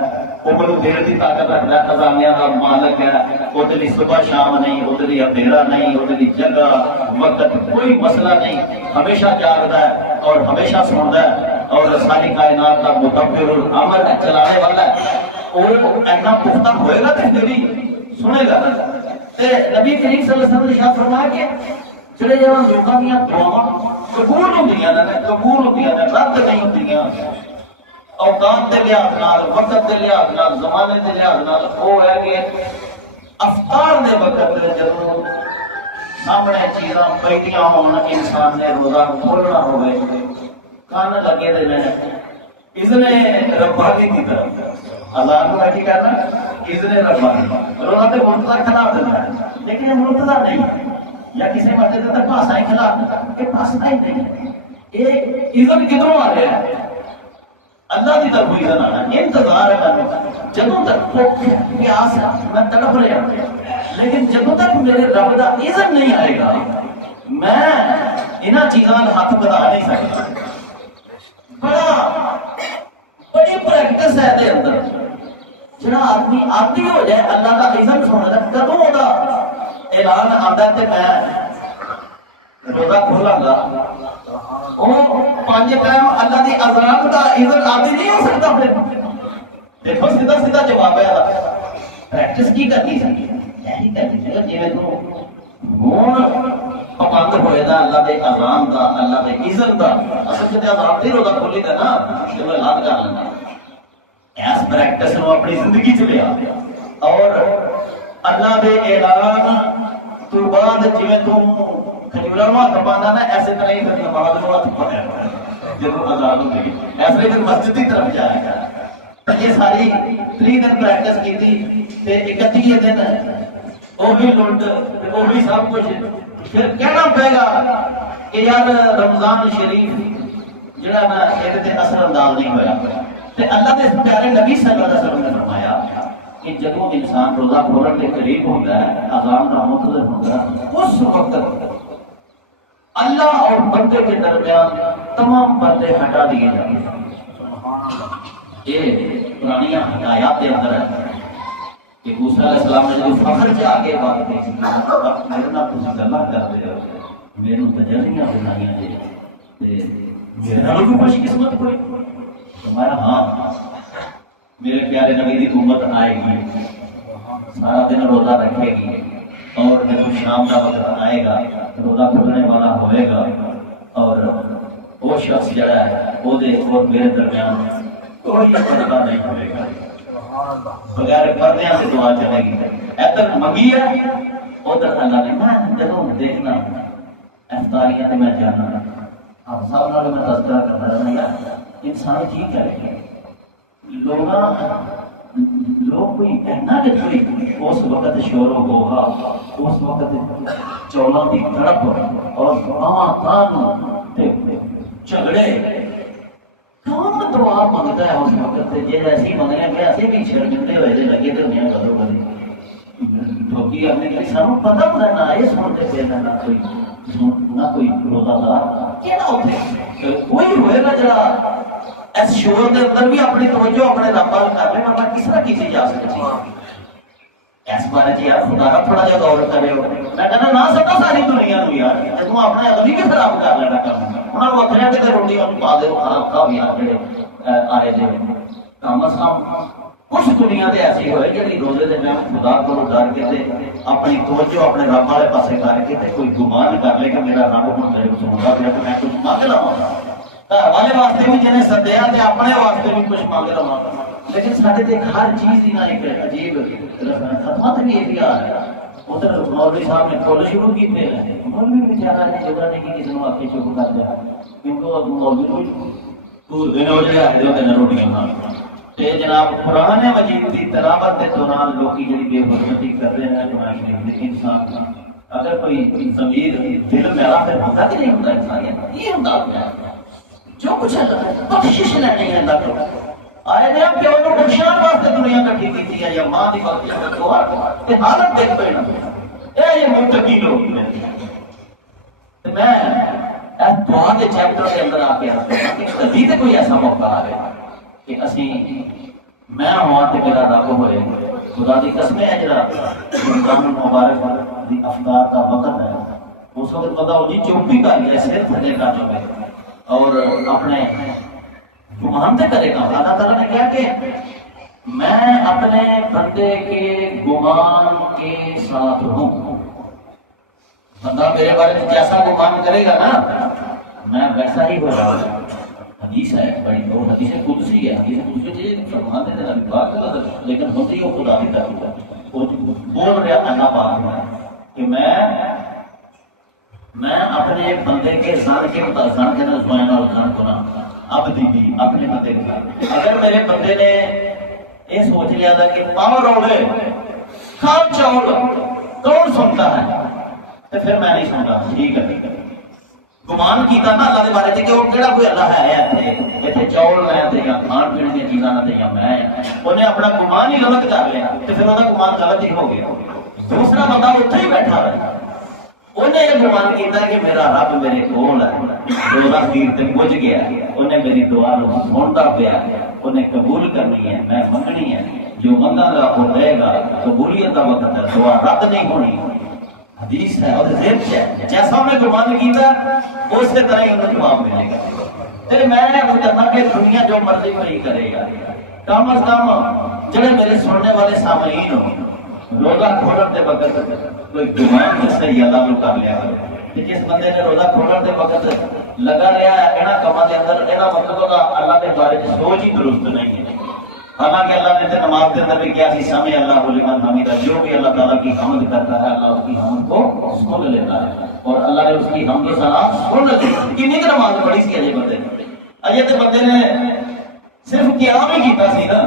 وہ میرے دیر کی طاقت رکھتا ہے، خزانیاں کا مالک ہے، وہ تیری صبح شام نہیں، وہ تیری اندھیرا نہیں، وہ تیری جگہ وقت کوئی مسئلہ نہیں، ہمیشہ جاگتا ہے اور ہمیشہ سنتا ہے اور ساری کائنات کا مدبر الامر ہے، چلانے والا ہے. اور ایسا پختہ ہوئے گا تو تیری سنے گا تے نبی کریم صلی اللہ علیہ وسلم نے ارشاد فرمایا کہ جڑے جہاں لوگوں دیا دعاواں قبول ہوندیاں نے قبول ہوندیاں نے رد نہیں ہوندیاں اوقات کے لحاظ نال وقت کے لحاظ نال زمانے کے لحاظ نال وہ ہے کہ افطار دے وقت جدوں سامنے چیزاں پیدیاں ہون انسان نے روزہ کھولنا ہوئے کان لگے دے نے اذن ربانی کی طرف اذان کو کی کرنا اذن ربانی روزہ تے منتظر کھلا دینا ہے لیکن یہ منتظر نہیں یا کسی مسجد تک پاسا ہی کھلا کہ پاسا ہی نہیں یہ اذن کدھروں آ رہا ہے اللہ کی طرف اذن آنا انتظار ہے جدوں تک پیاس میں تڑپ رہا لیکن جدوں تک میرے رب کا اذن نہیں آئے گا میں انہاں چیزاں ہاتھ بتا نہیں سکتا بڑی پریکٹس ہے دے اندر جڑا آدمی عادی ہو جائے اللہ کا اذن سننا کدوں دا اعلان آندا تے میں روزہ کھولاں گا وہ پانچ ٹائم اللہ دی اذان دا اذن عادی نہیں ہو سکتا پھر دیکھو سیدھا سیدھا جواب ہے پریکٹس کی کرنی سی یہی کرنی سی جویں تو ہن پابند ہوئے دا اللہ دے اذان دا اللہ دے اذن دا اصل تے اذان دی روزہ کھولی دا نا تو اعلان کر لینا اس پریکٹس نو اپنی زندگی چ لیا اور اللہ دے اعلان تو بعد جویں تو کھجورا نو ہاتھ پانا نا ایسے طرح ہی پھر نماز نو ہاتھ پایا جب اذان ہوئی ایسے پھر مسجد کی طرف جائے گا یہ ساری 3 دن پریکٹس کی تھی تے 31 دن وہ بھی لٹ وہ بھی سب کچھ پھر کہنا پڑے گا کہ یار رمضان شریف جڑا نا یہ تے اثر انداز نہیں ہوا تے اللہ کے پیارے نبی صلی اللہ علیہ وسلم نے فرمایا کہ جب انسان روزہ کھولنے کے قریب ہوتا ہے اذان کا منتظر ہوتا ہے اس وقت اللہ اور بندے کے درمیان تمام پردے ہٹا دیے جاتے ہیں یہ پرانی حکایات کے اندر ہے کہ موسیٰ علیہ السلام نے جو فخر سے آگے بات کی میرے نام تسی گلاں کرتے ہو میرے تجلیاں بنائیاں جی میرے نال کوئی خوش قسمت کوئی فرمایا ہاں میرے پیارے نبی کی امت آئے گی سارا دن روزہ رکھے گی اور جب شام کا وقت آئے گا روزہ کھولنے والا ہوئے گا اور وہ شخص جڑا ہے وہ دے اور میرے درمیان کوئی پردہ نہیں ہوئے گا بغیر پردیاں سے دعا چلے گی ادھر منگی ہے ادھر اللہ نے میں جدوں دیکھنا افطاریاں تے میں جانا آپ سب نال میں تذکرہ کرتا رہنا یار انسان ٹھیک ہے لوگ کوئی کہنا کہ کوئی اس وقت شور و گوہا اس وقت چولاں کی تڑپ اور جھگڑے کون دعا منگتا ہے اس وقت جی ایسی منگنے میں ایسے بھی چھڑ جھگڑے ہوئے لگے تو نہیں کدو کدی ٹھوکی اپنے لیے سانو پتہ ہوتا نہ یہ سنتے پہ نہ کوئی روزہ دار کہنا ہوتے کوئی ہوئے گا جڑا اس شور کے اندر بھی اپنی توجہ اپنے رب وال کر لے میں کس طرح کی جا سکتی اس بارے چ یار خدا کا تھوڑا جہا غور کرے میں کہنا نہ سکتا ساری دنیا نو یار تو اپنا اگلی بھی خراب کر لینا کرنا انہاں کو اکھڑیاں تے روٹی پا دے خراب کھا یار جڑے آئے دے کم از کم کچھ دنیا تے ایسی ہوئے جڑی روزے دے میں خدا کو ڈر کے تے اپنی توجہ اپنے رب والے پاسے کر کے تے کوئی گمان کر لے کہ میرا رب ہن میرے سندا پیا کہ میں کچھ مانگ لواں گھر والے واسطے بھی جنہیں سدیا تے اپنے واسطے بھی کچھ مانگ لواں لیکن سارے تے ہر چیز دی نا ایک عجیب خدمت بھی یہ آ رہا ادھر مولوی صاحب نے کھول شروع کی تھے مولوی بھی چاہ رہا ہے جگہ نے کہ کسی نے آ کے چپ کر دیا کیونکہ مولوی کو دور دن ہو جائے دے تے روٹیاں کھانا تے جناب قرآن مجید کی تلاوت کے دوران لوگ جڑی بے حرمتی کر رہے ہیں قرآن شریف انسان اگر کوئی ضمیر دل میں آ کر ہوتا کہ نہیں ہوتا انسان یہ ہوتا جو کچھ بخشش نہیں ہے اللہ کو آئے نے پیو نو بخشان واسطے دنیا کٹھی کیتی ہے یا ماں دی بخشش دعا تے حالت دیکھ پینا اے یہ متقی لوگ تے میں اس دعا دے چیپٹر کے اندر آ کے کہ کبھی تے کوئی ایسا موقع آئے کہ اسی میں ہوا تے میرا رب ہوئے خدا دی قسم ہے جڑا رمضان مبارک دی افطار کا وقت ہے اس وقت بندہ جی چپ ہی کر لیا سر تھلے کا چکے اور اپنے گمان تے کرے گا اللہ تعالیٰ نے کہا کہ میں اپنے بندے کے گمان کے ساتھ ہوں. بندہ میرے بارے میں جیسا گمان کرے گا نا میں ویسا ہی ہو رہا ہوں. حدیث ہے بڑی دو حدیث قدسی ہے. حدیث قدسی فرمان دے رہا بات کر رہا لیکن ہوتی ہے وہ خدا کی طرف بول رہا اللہ پاک ہے کہ میں اپنے ایک بندے کے زن کے زن کے نظمائن اور زن کو نا اب دی بھی اپنے بندے کے ساتھ اگر میرے بندے نے یہ سوچ لیا تھا کہ پاور روڑے کھال چاول کون سنتا ہے تو پھر میں نہیں سنتا. ٹھیک ہے گمان کیتا نا اللہ کے بارے میں کہ وہ کہڑا کوئی اللہ ہے اتنے چاول میں یا کھان پینے کی چیزاں یا میں انہیں اپنا گمان ہی غلط کر لیا تو پھر وہ گمان غلط ہی ہو گیا. دوسرا بندہ اتنے ہی بیٹھا رہا انہیں یہ گمان کیتا کہ میرا رب میرے کول ہے روزہ پیر تے پہنچ گیا انہیں میری دعا نو سنتا پیا انہیں قبول کرنی ہے میں منگنی ہے جو منگا گا وہ دے گا. قبولیت کا وقت ہے دعا رد نہیں ہونی. حدیث ہے اور ذکر ہے جیسا انہیں گمان کیتا اسی طرح ہی انہیں جواب ملے گا. تے میں کہنا کہ دنیا جو مرضی وہی کرے گا کم از کم جڑے میرے سننے والے سامعین ہو روزہ کھولن دے وقت کوئی گمان تو صحیح اللہ کو کر لیا کہ جس بندے نے روزہ کھولن دے وقت لگا رہا ہے انہاں کماں دے اندر انہاں مطلب اللہ کے بارے میں سوچ ہی درست نہیں ہے. حالانکہ اللہ نے تو نماز کے اندر بھی کیا سی سمع اللہ لمن حمیدہ جو بھی اللہ تعالیٰ کی حمد کرتا ہے اللہ اس کی حمد کو سن لیتا ہے اور اللہ نے اس کی حمد و ثنا سن لی. کتنی کی نماز پڑھی سی اجے بندے نے اجے تے بندے نے صرف قیام ہی کیتا سی نا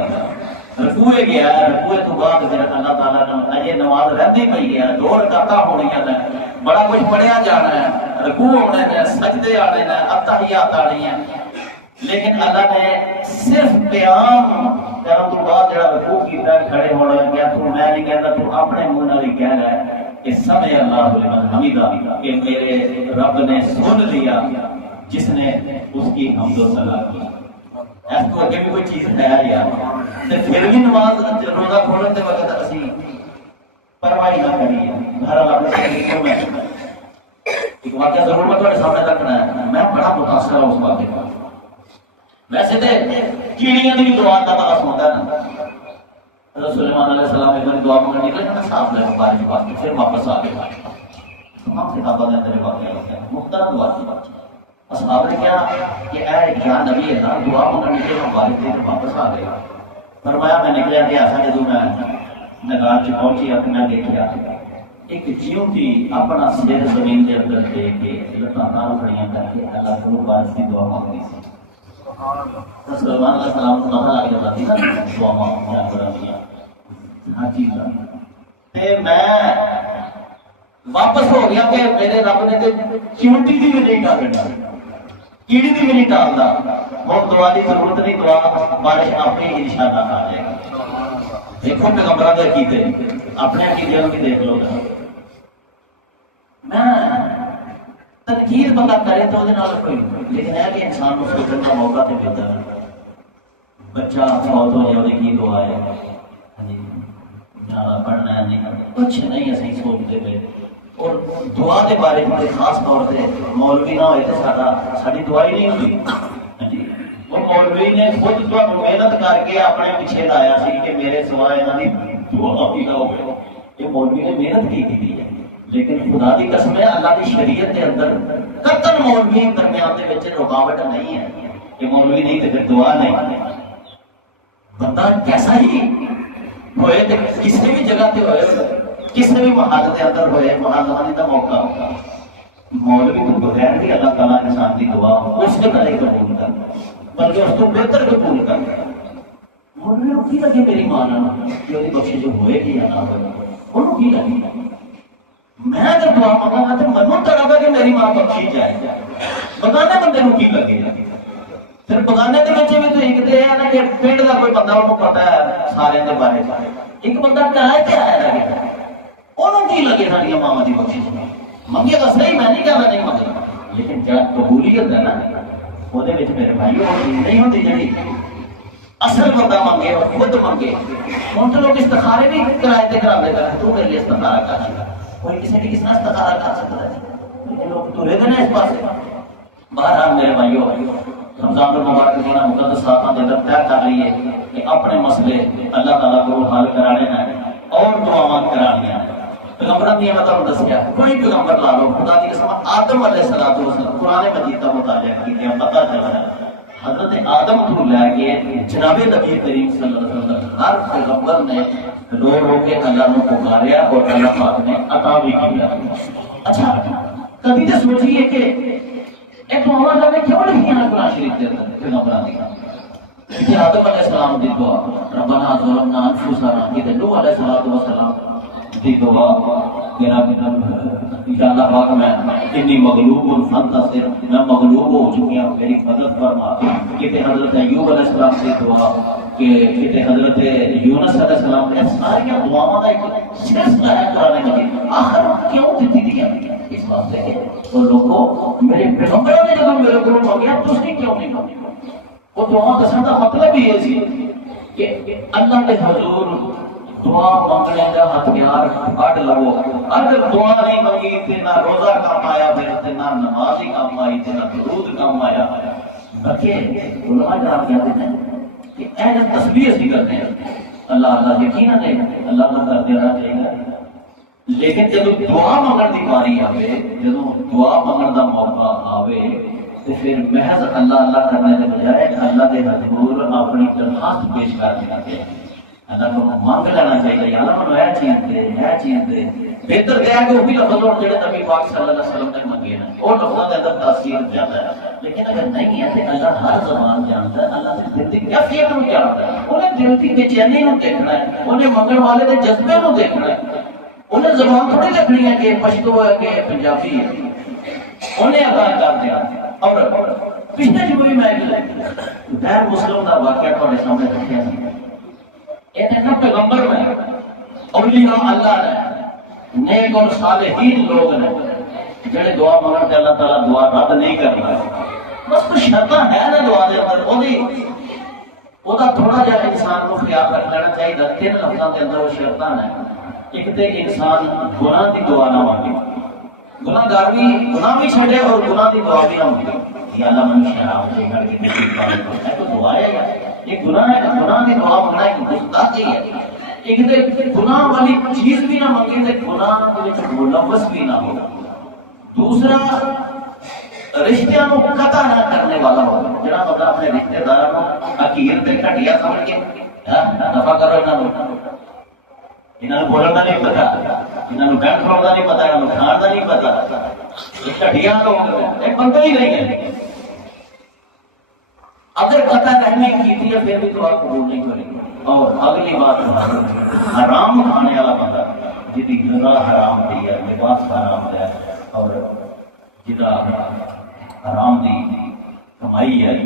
رکوع گیا رکوع تو بعد پھر اللہ تعالیٰ نے اجے نماز رہتی پئی ہے دو رکعتاں ہونیاں نے بڑا کچھ پڑھیا جانا ہے رکوع ہونے نے سجدے آنے نے اتحیات آنی ہیں لیکن اللہ نے صرف قیام کرنے تو بعد جڑا رکوع کیتا کھڑے ہونا کیا تو میں نہیں کہتا تو اپنے منہ نال ہی کہہ رہا ہے کہ سمع اللہ لمن حمیدہ کہ میرے رب نے سن لیا جس نے اس کی حمد و ثنا کی. اس کو اگے بھی کوئی چیز ہے یار تے پھر بھی نماز روزہ کھولن دے وقت اسی پرواہی نہ کریے. بہرحال اپنے طریقوں میں ایک واقعہ ضرور میں تمہارے سامنے رکھنا ہے. میں بڑا متاثر ہوں اس واقعے کا. ویسے تے کیڑیاں دی دعا اللہ تعالیٰ سنتا ہے نا. حضرت سلیمان علیہ السلام ایک بار دعا مانگنے نکلے نا صاف لے بارش واسطے پھر واپس آ گئے. تمام کتابوں کے اندر واقعہ ہوتا ہے مختلف دعا کی بات. اصحاب نے کیا کہ اے کیا نبی ہے نا دعا مانگنے نکلے بارش سے واپس آ گئے. فرمایا میں نکلیا کہ ایسا جدوں میں نگار چ پہنچی اپنا دیکھا ایک جیوں تھی اپنا سر زمین کے اندر دے کے لتاں نال کھڑیاں کر کے اللہ کو بارش کی دعا مانگی سی. سلیمان علیہ السلام کو پتہ لگ جاتا تھی نا دعا مانگنا ہر چیز کا. تے میں واپس ہو گیا کہ میرے رب نے تے چیونٹی دی بھی نہیں ٹالنا کیڑی دی بھی نہیں ٹالنا. ہوں دعا کی ضرورت نہیں دعا بارش اپنے ہی انشاءاللہ آ جائے گا. دیکھو پیغمبراں دے عقیدے اپنے عقیدے بھی دیکھ لو. میں تنقید بندہ کرے تو کوئی لیکن ہے کہ انسان کو سوچنے کا موقع تو ملتا ہے. بچہ فوت ہو جائے کی دعا ہے جانا پڑھنا ہے نہیں کچھ نہیں اسی سوچتے پہ. اور دعا کے بارے میں خاص طور سے مولوی نہ ہوئے تو ساری دعا ہی نہیں ہوتی. وہ مولوی نے خود تو محنت کر کے اپنے پیچھے لایا سی کہ میرے سوائے یہاں کی دعا بھی نہ ہو. یہ مولوی نے محنت کی تھی لیکن خدا دی قسم ہے اللہ کی شریعت کے اندر قطن مولوی درمیان دے وچ رکاوٹ نہیں ہے کہ مولوی نہیں تو پھر دعا نہیں. بندہ کیسا ہی ہوئے تو کسی بھی جگہ تے ہوئے کسی بھی محل کے اندر ہوئے محل کا موقع ہوگا مولوی تو بغیر بھی اللہ تعالیٰ انسان کی دعا اس کے طرح قبول کر بلکہ اس کو بہتر قبول کر. مولوی کو کی لگے میری ماں کہ وہ بخشش جو ہوئے گی یا نہ ہوئے انہوں کی لگے. میں اگر دعا مانگا تو منو تڑپا کہ میری ماں بخشی جائے. بگانے بندے کو کی لگے گا. پھر بگانے کے بچے بھی تو ایک دے ہے نا کہ پنڈ کا کوئی بندہ انہوں پتا ہے سارے کے بارے ایک بندہ کرائے پہ آیا لگے انہوں کی لگے ساری ماں کی بخشش منگے گا صحیح میں نہیں کہنا نہیں منگے لیکن جب قبولیت ہے نا وہ میرے بھائی وہ چیز نہیں ہوتی جڑی اصل بندہ منگے اور خود منگے. ہوں تو لوگ استخارے بھی کرائے تے کرا دے گا تو میرے لیے استخارہ کر سکتا کوئی کسی بھی کسی نے استخارہ کر سکتا ہے لیکن لوگ ترے گئے نا اس پاس. بہرحال میرے بھائیو رمضان المبارک دینا مقدس ساتھوں کے اندر طے کر لیے کہ اپنے مسئلے اللہ تعالیٰ کو حل کرانے ہیں اور دعاواں کرانی ہیں۔ پیغمبروں کی میں تمہیں دسیا کوئی پیغمبر لا لو، خدا کی قسم آدم علیہ السلام قرآن مجید کا مطالعہ کیا پتہ چلا ہے حضرت آدم کو لے کے جناب نبی کریم صلی اللہ علیہ وسلم ہر پیغمبر نے رو رو کے اللہ کو پکاریا اور اللہ پاک نے عطا بھی کیا۔ اچھا کبھی تو سوچیے کہ ایک دعا جانے کیوں لکھی ہیں قرآن شریف کے اندر پیغمبروں کی کہ آدم علیہ السلام دی دعا ربنا ظلمنا انفسنا کہ نوح علیہ السلام دی دعا کہ یا اللہ پاک میں اتنی مغلوب فانتصر میں مغلوب ہو چکی ہوں میری مدد فرما کہ حضرت ایوب علیہ السلام کی دعا کہ حضرت یونس علیہ السلام نے ساری دعاؤں کا ایک سلسلہ ہے قرآن مجید آخر کیوں دیتی دیا اس واسطے کہ وہ لوگوں میرے پیغمبروں نے جب میرے کو مانگیا تو اس نے کیوں نہیں مانگا وہ دعا کا مطلب یہ سی کہ اللہ کے حضور دعا مانگنے کا ہتھیار کٹ لو اگر دعا نہیں مانگی تے نہ روزہ کام آیا پھر نہ نماز ہی کام آئی تے نہ درود کام آیا بلکہ علماء جناب کہتے ہیں کہ اہل تسبیح اسی کرتے ہیں اللہ اللہ یقیناً اللہ اللہ کرتے رہنا چاہیے لیکن جب دعا مانگن کی باری آئے جب دعا مانگن کا موقع آئے تو پھر محض اللہ اللہ کرنے کے بجائے اللہ کے حضور اپنی درخواست پیش کر دینا چاہیے اللہ کو مانگ لینا چاہیے اللہ مجھے یہ چیز دے بہتر کیا کہ وہ بھی لفظ اور جڑے نبی پاک صلی اللہ علیہ وسلم نے منگے ہیں اور لفظوں کے اندر تاثیر زیادہ ہے لیکن اگر نہیں ہے تو اللہ ہر زبان جانتا ہے اللہ سے دل کی کیفیت کو جانتا ہے انہیں دل کی بے چینی کو دیکھنا ہے انہیں منگن والے کے جذبے کو دیکھنا ہے انہیں زبان تھوڑی لکھنی ہے کہ پشتو ہے کہ پنجابی ہے انہیں ادا کر دیا اور پچھلے جو بھی میں غیر مسلم کا واقعہ تھوڑے سامنے رکھا ہے یہ پیغمبر میں اولیاء اللہ نے نیک اور صالحین لوگ نے جڑے دعا مانگن تے اللہ تعالیٰ دعا رد نہیں کرنا بس کچھ شرطاں ہے نا دعا دے اندر وہ تھوڑا جہا انسان کو خیال رکھ لینا چاہیے تین لفظوں کے اندر وہ شرطاں ہیں ایک تے انسان گناہ دی دعا نہ مانگے گناہ گار بھی گناہ بھی چھڑے اور گناہ دی دعا بھی نہ مانگے یا اللہ من شراب سے گھر کی ہے تو دعا ہے یہ گناہ ہے گناہ کی دعا مانگنا ایک گستاخی ہے ایک تے گناہ والی چیز بھی نہ مانگے تے گناہ کے وچ ملوث بھی نہ ہو دوسرا رشتہ کو قطع نہ کرنے والا ہو جڑا بندہ اپنے رشتہ داراں کو حقیر تے گھٹیا سمجھ کے دفع کرو انہاں نوں بولن دا نہیں پتا انہاں نوں گھر کھڑن دا نہیں پتا انہاں نوں کھان دا نہیں پتا گھٹیا لوگ ایک بندہ ہی نہیں ہے اگر قطع رحمی کی ہے پھر بھی دعا قبول نہیں کرے گی اور اگلی بات حرام کھانے والا بندہ جدی غذا حرام دی ہے لباس حرام ہے اور جدا حرام دی کمائی ہے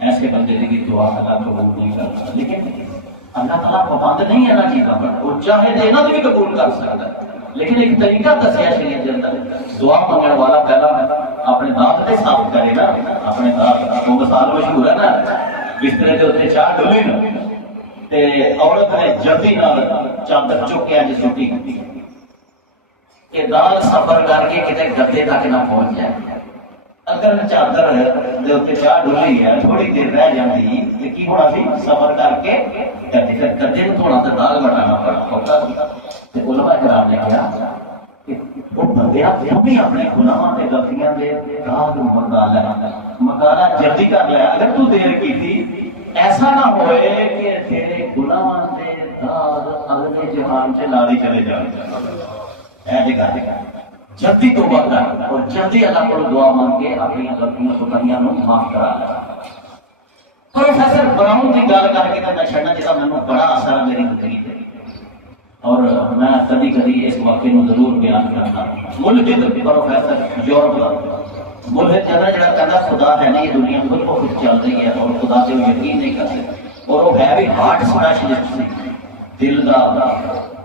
ایسے بندے کی دعا اللہ قبول نہیں کرتا لیکن اللہ تعالیٰ پابند نہیں ہے نا چیزوں پر وہ چاہے دینا تو بھی قبول کر سکتا ہے لیکن ایک طریقہ دسیا شریعت کے اندر دعا مانگنے والا پہلا اپنے دانت سے صاف کرے نا اپنے دانت وہ مثال مشہور ہے نا بسترے کے اتنے چاہ ڈولی نا تے عورت نے جلدی نال چادر چک کے اج سٹی کہ دال سفر کر کے کتے گدے تک نہ پہنچ جائے اگر چادر دے اتنے چاہ ڈولی ہے تھوڑی دیر رہ جاتی تو کی ہونا سی سفر کر کے گدے کو تھوڑا سا داغ بٹانا پڑتا علماء کرام نے کہا کہ وہ بندیا بھی اپنے گناہاں تے غلطیاں دے داغ مکالا جلدی کر لیا اگر تو دیر کی تھی ایسا نہ ہوئے کہ تیرے گناہاں تے داغ اگلے جہان سے لاری چلے جائیں اے جگہ جلدی توبہ کر اور جلدی اللہ کو دعا مانگ کے اپنی غلطیاں کوتاہیاں نوں معاف کرا لے پروفیسر براؤن کی گل کر کے میں چھڑنا چاہتا مینوں بڑا اثر میری زندگی تے اور میں کبھی کبھی اس واقعے کو ضرور بیان کرتا ملحد پروفیسر یورپ کا ملحد جڑا کہتا خدا ہے نہیں یہ دنیا خود کو خود چل رہی ہے اور خدا سے یقین نہیں کرتے اور وہ ہے بھی ہارٹ اسپیشلسٹ دل کا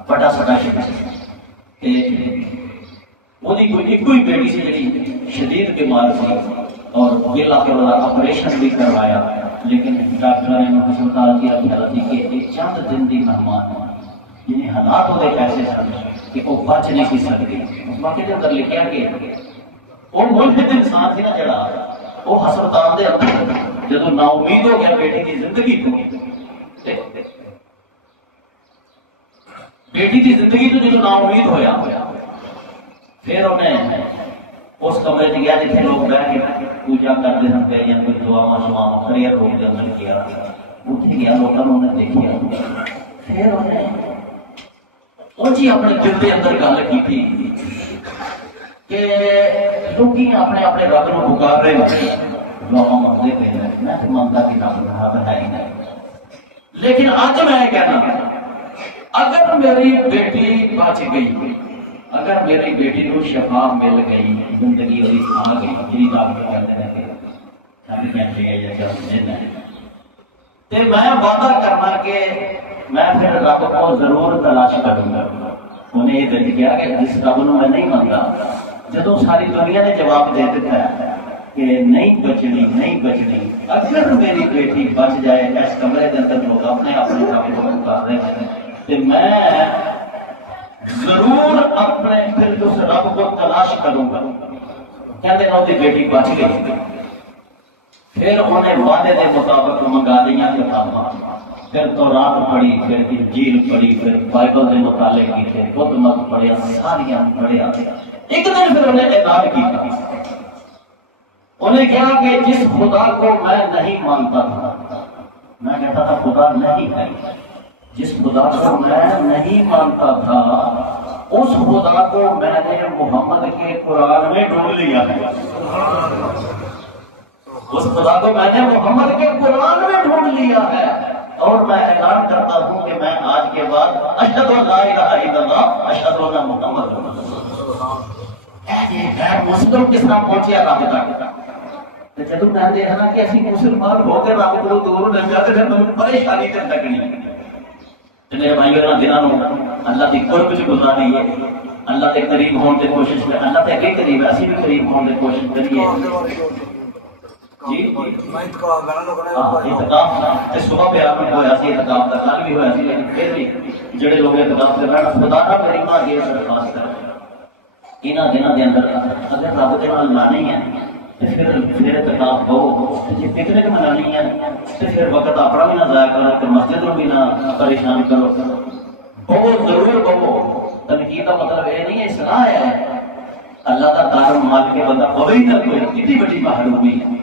بڑا اسپیشلسٹ کوئی بیٹی سے جڑی شدید بیمار تھی اور بالآخر آپریشن بھی کروایا لیکن ڈاکٹر نے ہسپتال کی حالت تھی کہ ایک چند دن کی مہمان یعنی حالات ہوتے ایسے سن کہ وہ بچ نہیں سکتی اس واقعے کے اندر لکھا کہ وہ ملحد انسان تھی نا جڑا وہ ہسپتال کے اندر جدو نا امید ہو گیا بیٹی کی زندگی تو، بیٹی کی زندگی تو جدو نا امید ہویا، پھر انہیں اس کمرے چ گیا جتنے لوگ بہ کے پوجا کرتے ہیں یا کوئی دعوا شواوا کریئر روک کے اندر کیا، اتنے گیا لوگوں نے انہیں دیکھا، پھر انہیں اونچی اپنے دل کے اندر گل کی تھی کہ لوگ اپنے اپنے رب کو پکار رہے ہیں، دعوا منگتے پہ ہیں، میں تو منگتا کہ رب ہے ہی نہیں، لیکن اج میں کہنا اگر میری بیٹی بچ گئی، اگر میری بیٹی کو شفا مل گئی، زندگی وہی آ گئی، جی ڈاکٹر کہتے ہیں کہ چند گھنٹے یا چند دن ہے، تو میں وعدہ کرنا کہ میں پھر رب کو ضرور تلاش کروں گا۔ انہیں یہ دل کیا کہ جس رب کو میں نہیں مانتا، جدو ساری دنیا نے جواب دے دیتا ہے کہ نہیں بچنی نہیں بچنی، اگر میری بیٹی بچ جائے، اس کمرے کے اندر لوگ اپنے اپنے رب کو پکار رہے ہیں، تو میں ضرور اپنے پھر اس رب کو تلاش کروں گا۔ کہتے ہیں انہوں بیٹی بچ گئی، پھر انہیں وعدے کے مطابق منگا دیا کتاباں، پھر تورات پڑھی، پھر انجیل پڑھی، پھر بائبل کے مطالعے کیتے، خود مت پڑھیا، ساریاں پڑھیا۔ ایک دن پھر انہیں اعلان کیا، انہیں کہا کہ جس خدا کو میں نہیں مانتا تھا، میں کہتا تھا خدا نہیں ہے، جس خدا کو میں نہیں مانتا تھا اس خدا کو میں نے محمد کے قرآن میں ڈھونڈ لیا ہے، اس خدا کو میں نے محمد کے قرآن میں ڈھونڈ لیا ہے، اور میں اعلان کرتا ہوں کہ میں آج کے بعد اشہد ان لا الہ الا اللہ اشہد ان محمد رسول اللہ۔ مسلم کس طرح پہنچیا رب تک؟ جدو میں دیکھنا کہ اسی مسلمان ہو کے رب کو دور نہ جاتے پھر میں پریشانی تے لگنی۔ میرے بھائیو دنوں اللہ کی قرب چ گزاری ہے، اللہ کے قریب ہونے کی کوشش کریں، اللہ کے اگے قریب ہے، اسی بھی قریب ہونے کی کوشش کریے۔ جی اعتکاف صبح بیان ہوا سی، اعتکاف کا کل بھی ہوا سی، لیکن پھر بھی جڑے لوگ اعتکاف کر رہے ہیں خدا کا کریمہ اگے درخواست کریں، انہاں دنوں کے اندر اگر رب کے نال لانی ہے تو پھر اعتکاف ہو، جی پکنک منانی ہے تو پھر وقت اپنا بھی نہ ضائع کرو، تو مسجد کو بھی نہ پریشان کرو، بہو ضرور بہو۔ تنقید کا مطلب یہ نہیں ہے، اصلاح ہے، اللہ کا دار مان کے بندہ پوے ہی نہ کوئی کتنی بڑی محرومی ہے۔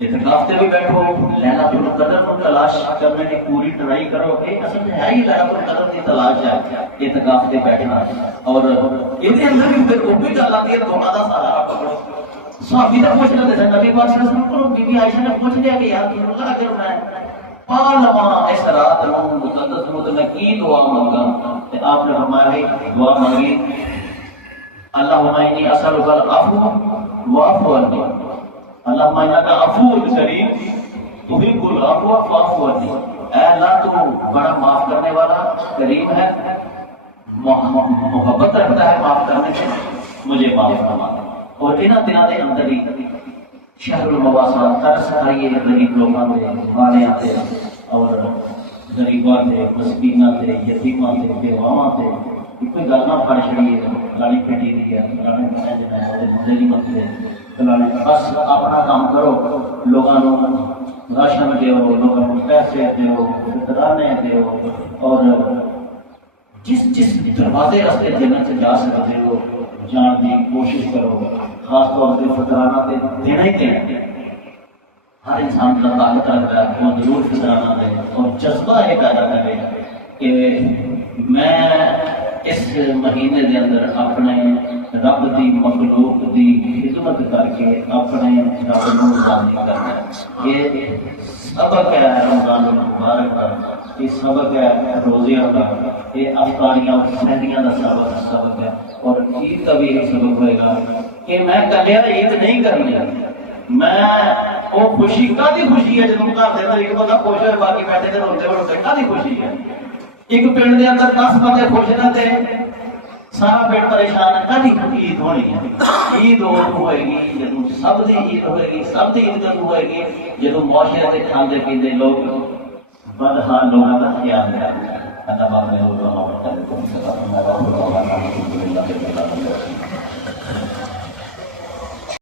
اعتکاف سے بھی بیٹھو، لیلۃ القدر کو تلاش کرنے کی پوری ٹرائی کرو، ایک اصل میں ہے ہی لیلۃ القدر کی تلاش ہے اعتکاف سے بیٹھنا، اور یہ اندر بھی پھر وہ بھی گل آتی ہے دعا کا سہارا پکڑو۔ صحابی نے پوچھ رہے تھے نبی پاک صلی اللہ علیہ وسلم کو، بی بی عائشہ نے پوچھ لیا کہ یا رسول اللہ اگر میں پا لواں اس رات نو مقدس نو تو میں کی دعا مانگا، تو آپ نے فرمایا دعا مانگی اللہم انی اسألک العفو واعف عنی، اللہم انک عفو کریم تحب العفو فاعف عنی، اے اللہ تو بڑا معاف کرنے والا کریم ہے، محبت رکھتا ہے معاف کرنے سے، مجھے معاف فرما۔ اور انہاں دنوں کے اندر ہی شہر المواسات ترس آئیے غریب لوگوں کے مالیاں سے، اور غریباں سے، مسکیناں سے، یتیماں سے، بیواواں سے، کوئی گل نہ پڑ چڑیے گالی پھٹی دی ہے، گانے بنائے جنہیں مدے نہیں بنتے فلانے، بس اپنا کام کرو، لوگوں راشن دیو، لوگوں پیسے دیو، فطرانے دیو، اور جس جس دروازے راستے جنت سے جا سکتے ہو جان کی کوشش کرو، خاص طور پہ فطرانہ تے دینا ہی دینا، ہر انسان کا طاقت رکھتا ہے وہ ضرور فطرانہ دے، اور جذبہ یہ پیدا کرے کہ میں اس مہینے دے اندر اپنے رب دی مخلوق دی خدمت کر کے اپنے رب کو راضی کرنا۔ یہ سبق ہے رمضان المبارک کا، یہ سبق ہے روزیوں کا، یہ افطاریاں سحریاں کا سبق ہے، اور عید کا بھی یہ سبق ہوئے گا کہ میں کلیا عید نہیں کرنی، میں وہ خوشی کاہدی خوشی ہے جب گھر دے ایک بندہ خوش ہوئے باقی بیٹھے تے روتے روتے کاہدی خوشی ہے؟ ایک پنڈ دے اندر 10 بندے خوش نہ تھے، سارا پیٹ پریشان ہے، کدی عید ہونی ہے؟ عید ہوئے گی جدوں سب دی عید ہوئے گی، سب دی عید کدوں ہوئے گی؟ جدوں معاشرے دے کھاندے پیندے لوگ بدحال لوگوں کا خیال رکھتے ہیں۔